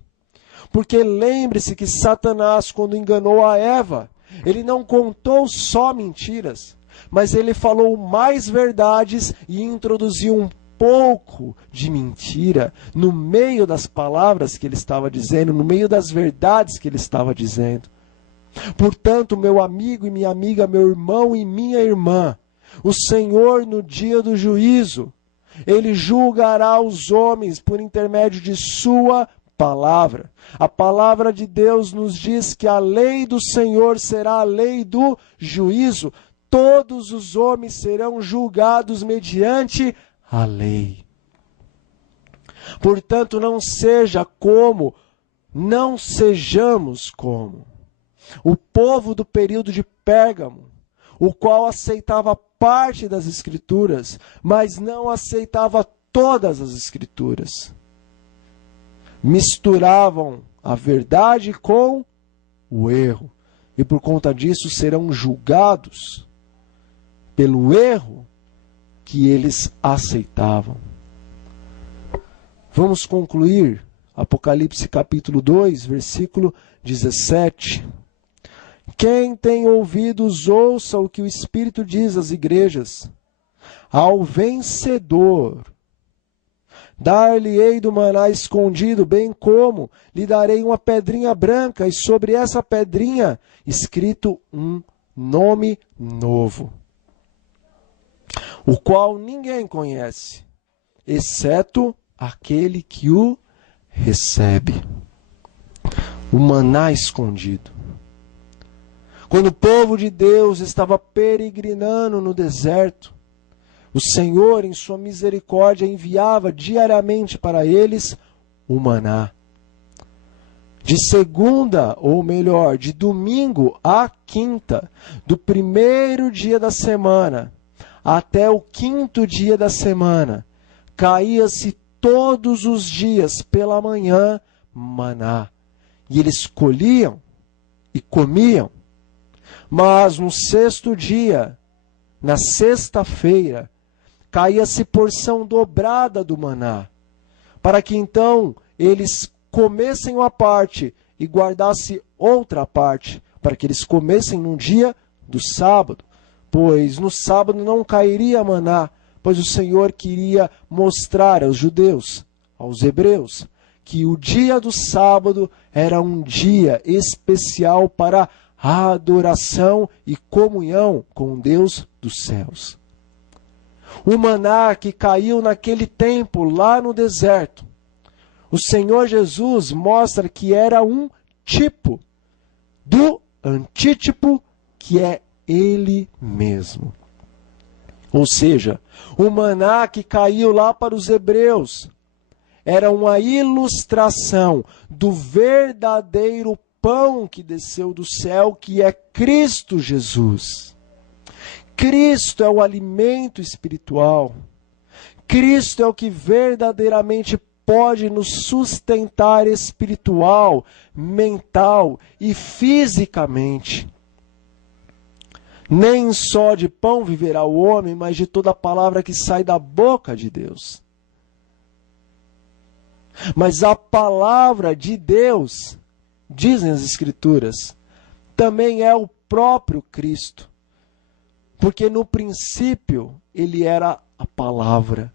Porque lembre-se que Satanás, quando enganou a Eva, ele não contou só mentiras, mas ele falou mais verdades e introduziu um pouco de mentira no meio das palavras que ele estava dizendo, no meio das verdades que ele estava dizendo. Portanto, meu amigo e minha amiga, meu irmão e minha irmã, o Senhor no dia do juízo, Ele julgará os homens por intermédio de sua palavra. A palavra de Deus nos diz que a lei do Senhor será a lei do juízo. Todos os homens serão julgados mediante a lei. Portanto, não sejamos como o povo do período de Pérgamo, o qual aceitava parte das Escrituras, mas não aceitava todas as Escrituras. Misturavam a verdade com o erro, e por conta disso serão julgados pelo erro que eles aceitavam. Vamos concluir Apocalipse capítulo 2, versículo 17. Quem tem ouvidos, ouça o que o Espírito diz às igrejas. Ao vencedor, dar-lhe-ei do maná escondido, bem como lhe darei uma pedrinha branca, e sobre essa pedrinha escrito um nome novo, o qual ninguém conhece, exceto aquele que o recebe. O maná escondido. Quando o povo de Deus estava peregrinando no deserto, o Senhor, em sua misericórdia, enviava diariamente para eles o maná. De segunda, ou melhor, de domingo a quinta, do primeiro dia da semana até o quinto dia da semana, caía-se todos os dias pela manhã maná. E eles colhiam e comiam. Mas no sexto dia, na sexta-feira, caía-se porção dobrada do maná, para que então eles comessem uma parte e guardassem outra parte, para que eles comessem no dia do sábado, pois no sábado não cairia maná, pois o Senhor queria mostrar aos judeus, aos hebreus, que o dia do sábado era um dia especial para a adoração e comunhão com Deus dos céus. O maná que caiu naquele tempo lá no deserto, o Senhor Jesus mostra que era um tipo do antítipo que é Ele mesmo. Ou seja, o maná que caiu lá para os hebreus era uma ilustração do verdadeiro pão que desceu do céu, que é Cristo Jesus. Cristo é o alimento espiritual. Cristo é o que verdadeiramente pode nos sustentar espiritual, mental e fisicamente. Nem só de pão viverá o homem, mas de toda a palavra que sai da boca de Deus. Mas a palavra de Deus, dizem as Escrituras, também é o próprio Cristo. Porque no princípio ele era a palavra.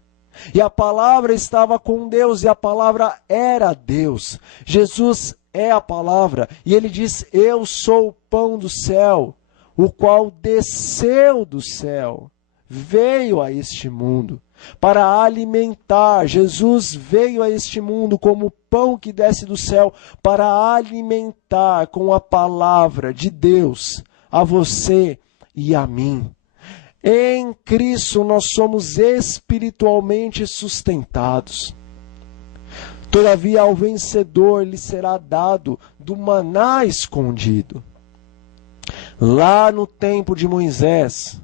E a palavra estava com Deus, e a palavra era Deus. Jesus é a palavra, e ele diz: eu sou o pão do céu, o qual desceu do céu, veio a este mundo para alimentar. Jesus veio a este mundo como o pão que desce do céu, para alimentar com a palavra de Deus a você e a mim. Em Cristo nós somos espiritualmente sustentados. Todavia ao vencedor lhe será dado do maná escondido. Lá no tempo de Moisés,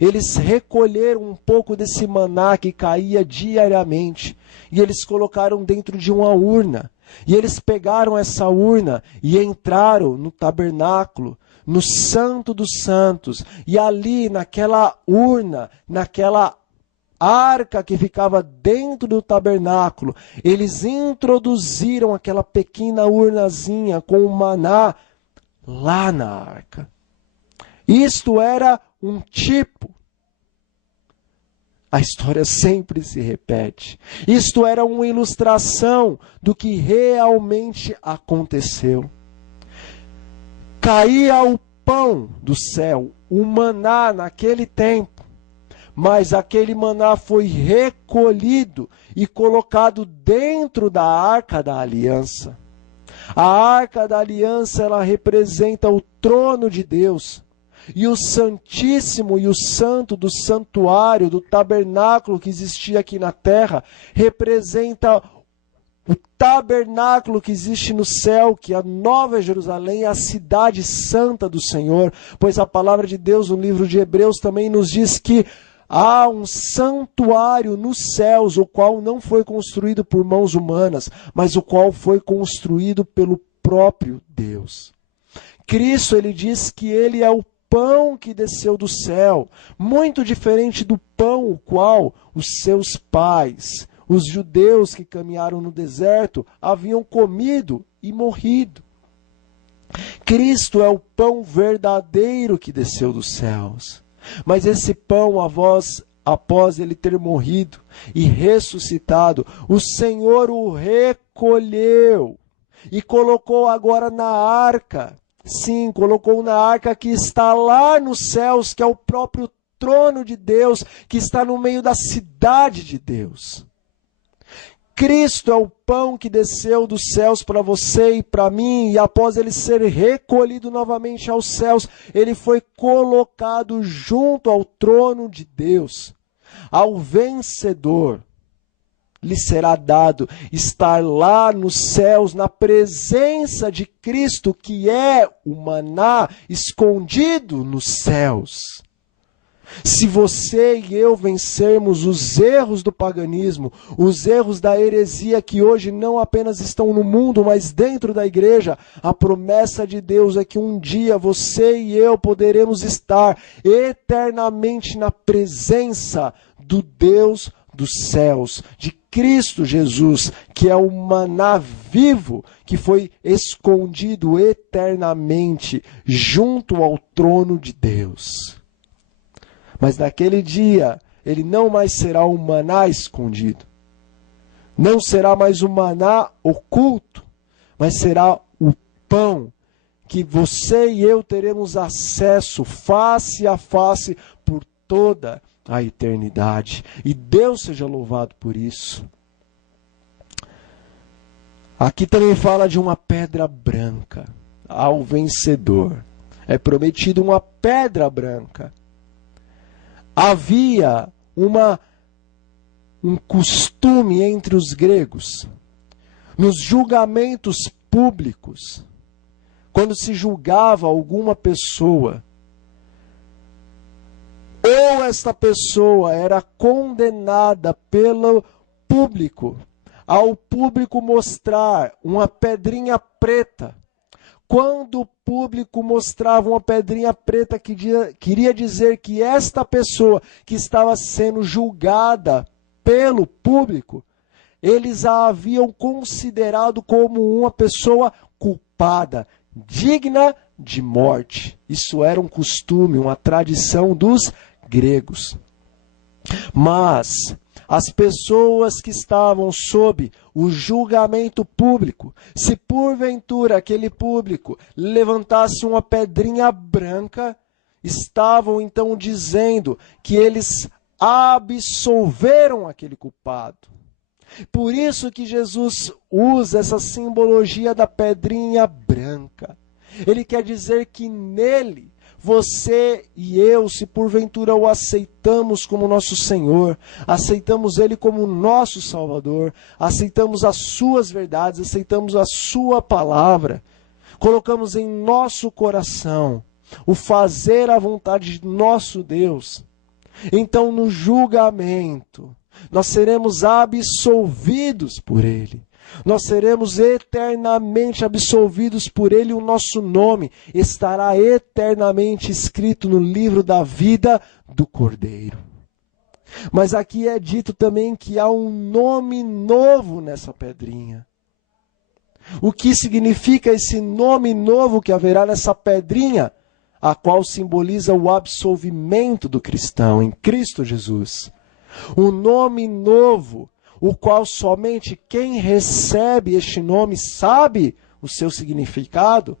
eles recolheram um pouco desse maná que caía diariamente e eles colocaram dentro de uma urna. E eles pegaram essa urna e entraram no tabernáculo, no Santo dos Santos, e ali naquela urna, naquela arca que ficava dentro do tabernáculo, eles introduziram aquela pequena urnazinha com o maná lá na arca. Isto era um tipo. A história sempre se repete. Isto era uma ilustração do que realmente aconteceu. Caía o pão do céu, o maná naquele tempo, mas aquele maná foi recolhido e colocado dentro da Arca da Aliança. A Arca da Aliança, ela representa o trono de Deus, e o Santíssimo e o Santo do santuário, do tabernáculo que existia aqui na terra, representa o tabernáculo que existe no céu, que é a Nova Jerusalém, é a cidade santa do Senhor, pois a palavra de Deus no livro de Hebreus também nos diz que há um santuário nos céus, o qual não foi construído por mãos humanas, mas o qual foi construído pelo próprio Deus. Cristo, ele diz que ele é o pão que desceu do céu, muito diferente do pão o qual os seus pais, os judeus que caminharam no deserto, haviam comido e morrido. Cristo é o pão verdadeiro que desceu dos céus. Mas esse pão, após ele ter morrido e ressuscitado, o Senhor o recolheu e colocou agora na arca. Sim, colocou na arca que está lá nos céus, que é o próprio trono de Deus, que está no meio da cidade de Deus. Cristo é o pão que desceu dos céus para você e para mim, e após ele ser recolhido novamente aos céus, ele foi colocado junto ao trono de Deus. Ao vencedor lhe será dado estar lá nos céus, na presença de Cristo, que é o maná escondido nos céus. Se você e eu vencermos os erros do paganismo, os erros da heresia que hoje não apenas estão no mundo, mas dentro da igreja, a promessa de Deus é que um dia você e eu poderemos estar eternamente na presença do Deus dos céus, de Cristo Jesus, que é o maná vivo que foi escondido eternamente junto ao trono de Deus. Mas naquele dia, ele não mais será um maná escondido. Não será mais um maná oculto, mas será o pão que você e eu teremos acesso face a face por toda a eternidade. E Deus seja louvado por isso. Aqui também fala de uma pedra branca ao vencedor. É prometido uma pedra branca. Havia um costume entre os gregos, nos julgamentos públicos, quando se julgava alguma pessoa, ou esta pessoa era condenada pelo público, ao público mostrar uma pedrinha preta. Quando o público mostrava uma pedrinha preta, queria dizer que esta pessoa que estava sendo julgada pelo público, eles a haviam considerado como uma pessoa culpada, digna de morte. Isso era um costume, uma tradição dos gregos. Mas as pessoas que estavam sob o julgamento público, se porventura aquele público levantasse uma pedrinha branca, estavam então dizendo que eles absolveram aquele culpado. Por isso que Jesus usa essa simbologia da pedrinha branca. Ele quer dizer que nele, você e eu, se porventura o aceitamos como nosso Senhor, aceitamos Ele como nosso Salvador, aceitamos as suas verdades, aceitamos a sua palavra, colocamos em nosso coração o fazer a vontade de nosso Deus, então no julgamento nós seremos absolvidos por Ele. Nós seremos eternamente absolvidos por Ele, o nosso nome estará eternamente escrito no livro da vida do Cordeiro. Mas aqui é dito também que há um nome novo nessa pedrinha. O que significa esse nome novo que haverá nessa pedrinha, a qual simboliza o absolvimento do cristão em Cristo Jesus? Um nome novo, o qual somente quem recebe este nome sabe o seu significado,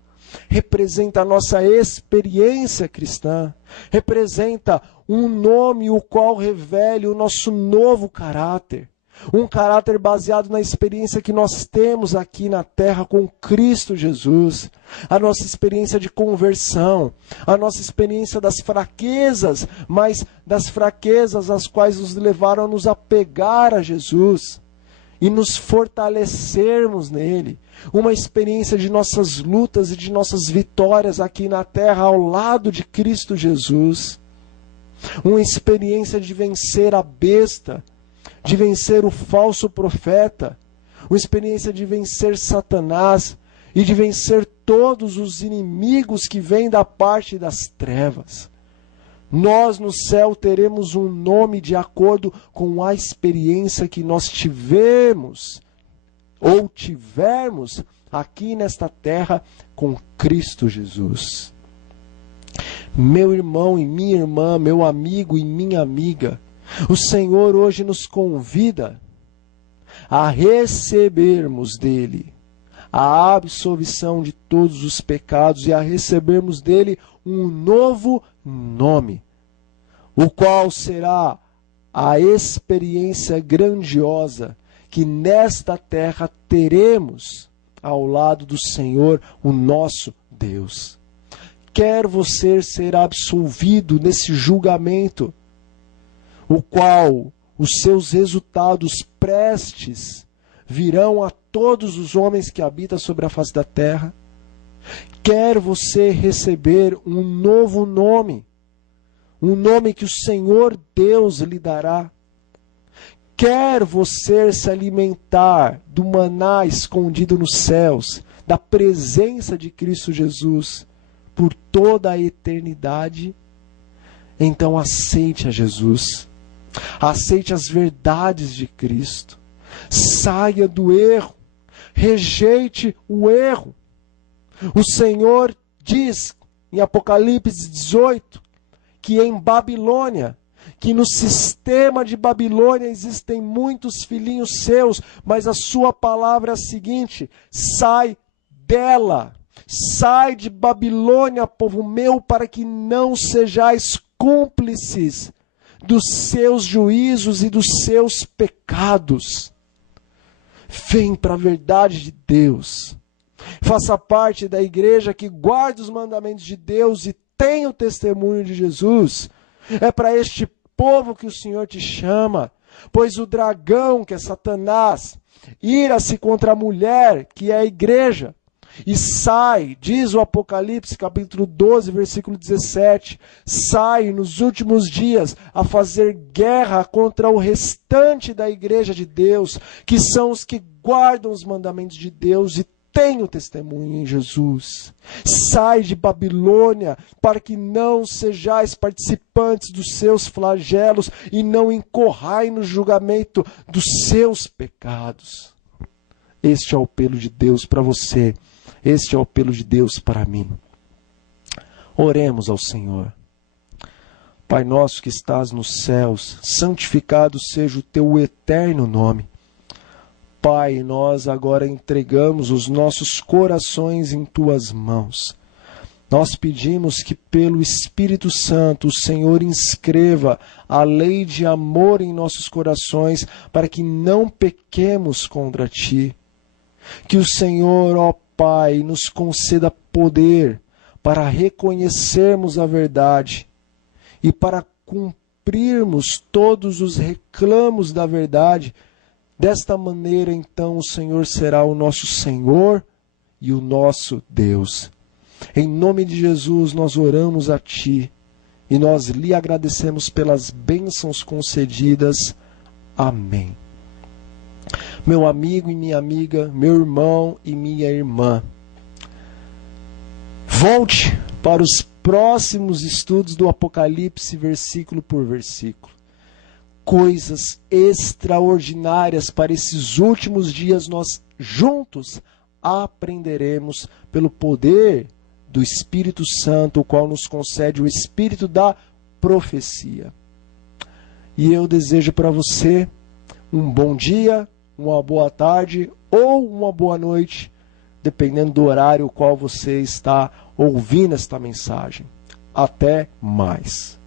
representa a nossa experiência cristã, representa um nome o qual revela o nosso novo caráter, um caráter baseado na experiência que nós temos aqui na terra com Cristo Jesus, a nossa experiência de conversão, a nossa experiência das fraquezas, mas das fraquezas as quais nos levaram a nos apegar a Jesus e nos fortalecermos nele, uma experiência de nossas lutas e de nossas vitórias aqui na terra ao lado de Cristo Jesus, uma experiência de vencer a besta, de vencer o falso profeta, uma experiência de vencer Satanás e de vencer todos os inimigos que vêm da parte das trevas. Nós no céu teremos um nome de acordo com a experiência que nós tivemos ou tivermos aqui nesta terra com Cristo Jesus. Meu irmão e minha irmã, meu amigo e minha amiga, o Senhor hoje nos convida a recebermos dele a absolvição de todos os pecados e a recebermos dele um novo nome, o qual será a experiência grandiosa que nesta terra teremos ao lado do Senhor, o nosso Deus. Quer você ser absolvido nesse julgamento, o qual os seus resultados prestes virão a todos os homens que habitam sobre a face da terra? Quer você receber um novo nome, um nome que o Senhor Deus lhe dará? Quer você se alimentar do maná escondido nos céus, da presença de Cristo Jesus por toda a eternidade? Então aceite a Jesus, aceite as verdades de Cristo, saia do erro, rejeite o erro. O Senhor diz em Apocalipse 18 que em Babilônia, que no sistema de Babilônia existem muitos filhinhos seus, mas a sua palavra é a seguinte: sai dela, sai de Babilônia, povo meu, para que não sejais cúmplices dos seus juízos e dos seus pecados. Vem para a verdade de Deus. Faça parte da igreja que guarda os mandamentos de Deus e tem o testemunho de Jesus. É para este povo que o Senhor te chama, pois o dragão, que é Satanás, ira-se contra a mulher, que é a igreja, e sai, diz o Apocalipse, capítulo 12, versículo 17, sai nos últimos dias a fazer guerra contra o restante da igreja de Deus, que são os que guardam os mandamentos de Deus e têm o testemunho em Jesus. Sai de Babilônia, para que não sejais participantes dos seus flagelos e não incorrai no julgamento dos seus pecados. Este é o apelo de Deus para você. Este é o apelo de Deus para mim. Oremos ao Senhor. Pai nosso que estás nos céus, santificado seja o teu eterno nome. Pai, nós agora entregamos os nossos corações em tuas mãos. Nós pedimos que pelo Espírito Santo o Senhor inscreva a lei de amor em nossos corações para que não pequemos contra ti. Que o Senhor, ó Pai, nos conceda poder para reconhecermos a verdade e para cumprirmos todos os reclamos da verdade. Desta maneira, então, o Senhor será o nosso Senhor e o nosso Deus. Em nome de Jesus, nós oramos a Ti e nós lhe agradecemos pelas bênçãos concedidas. Amém. Meu amigo e minha amiga, meu irmão e minha irmã, volte para os próximos estudos do Apocalipse, versículo por versículo. Coisas extraordinárias para esses últimos dias nós juntos aprenderemos pelo poder do Espírito Santo, o qual nos concede o Espírito da profecia. E eu desejo para você um bom dia, uma boa tarde ou uma boa noite, dependendo do horário qual você está ouvindo esta mensagem. Até mais.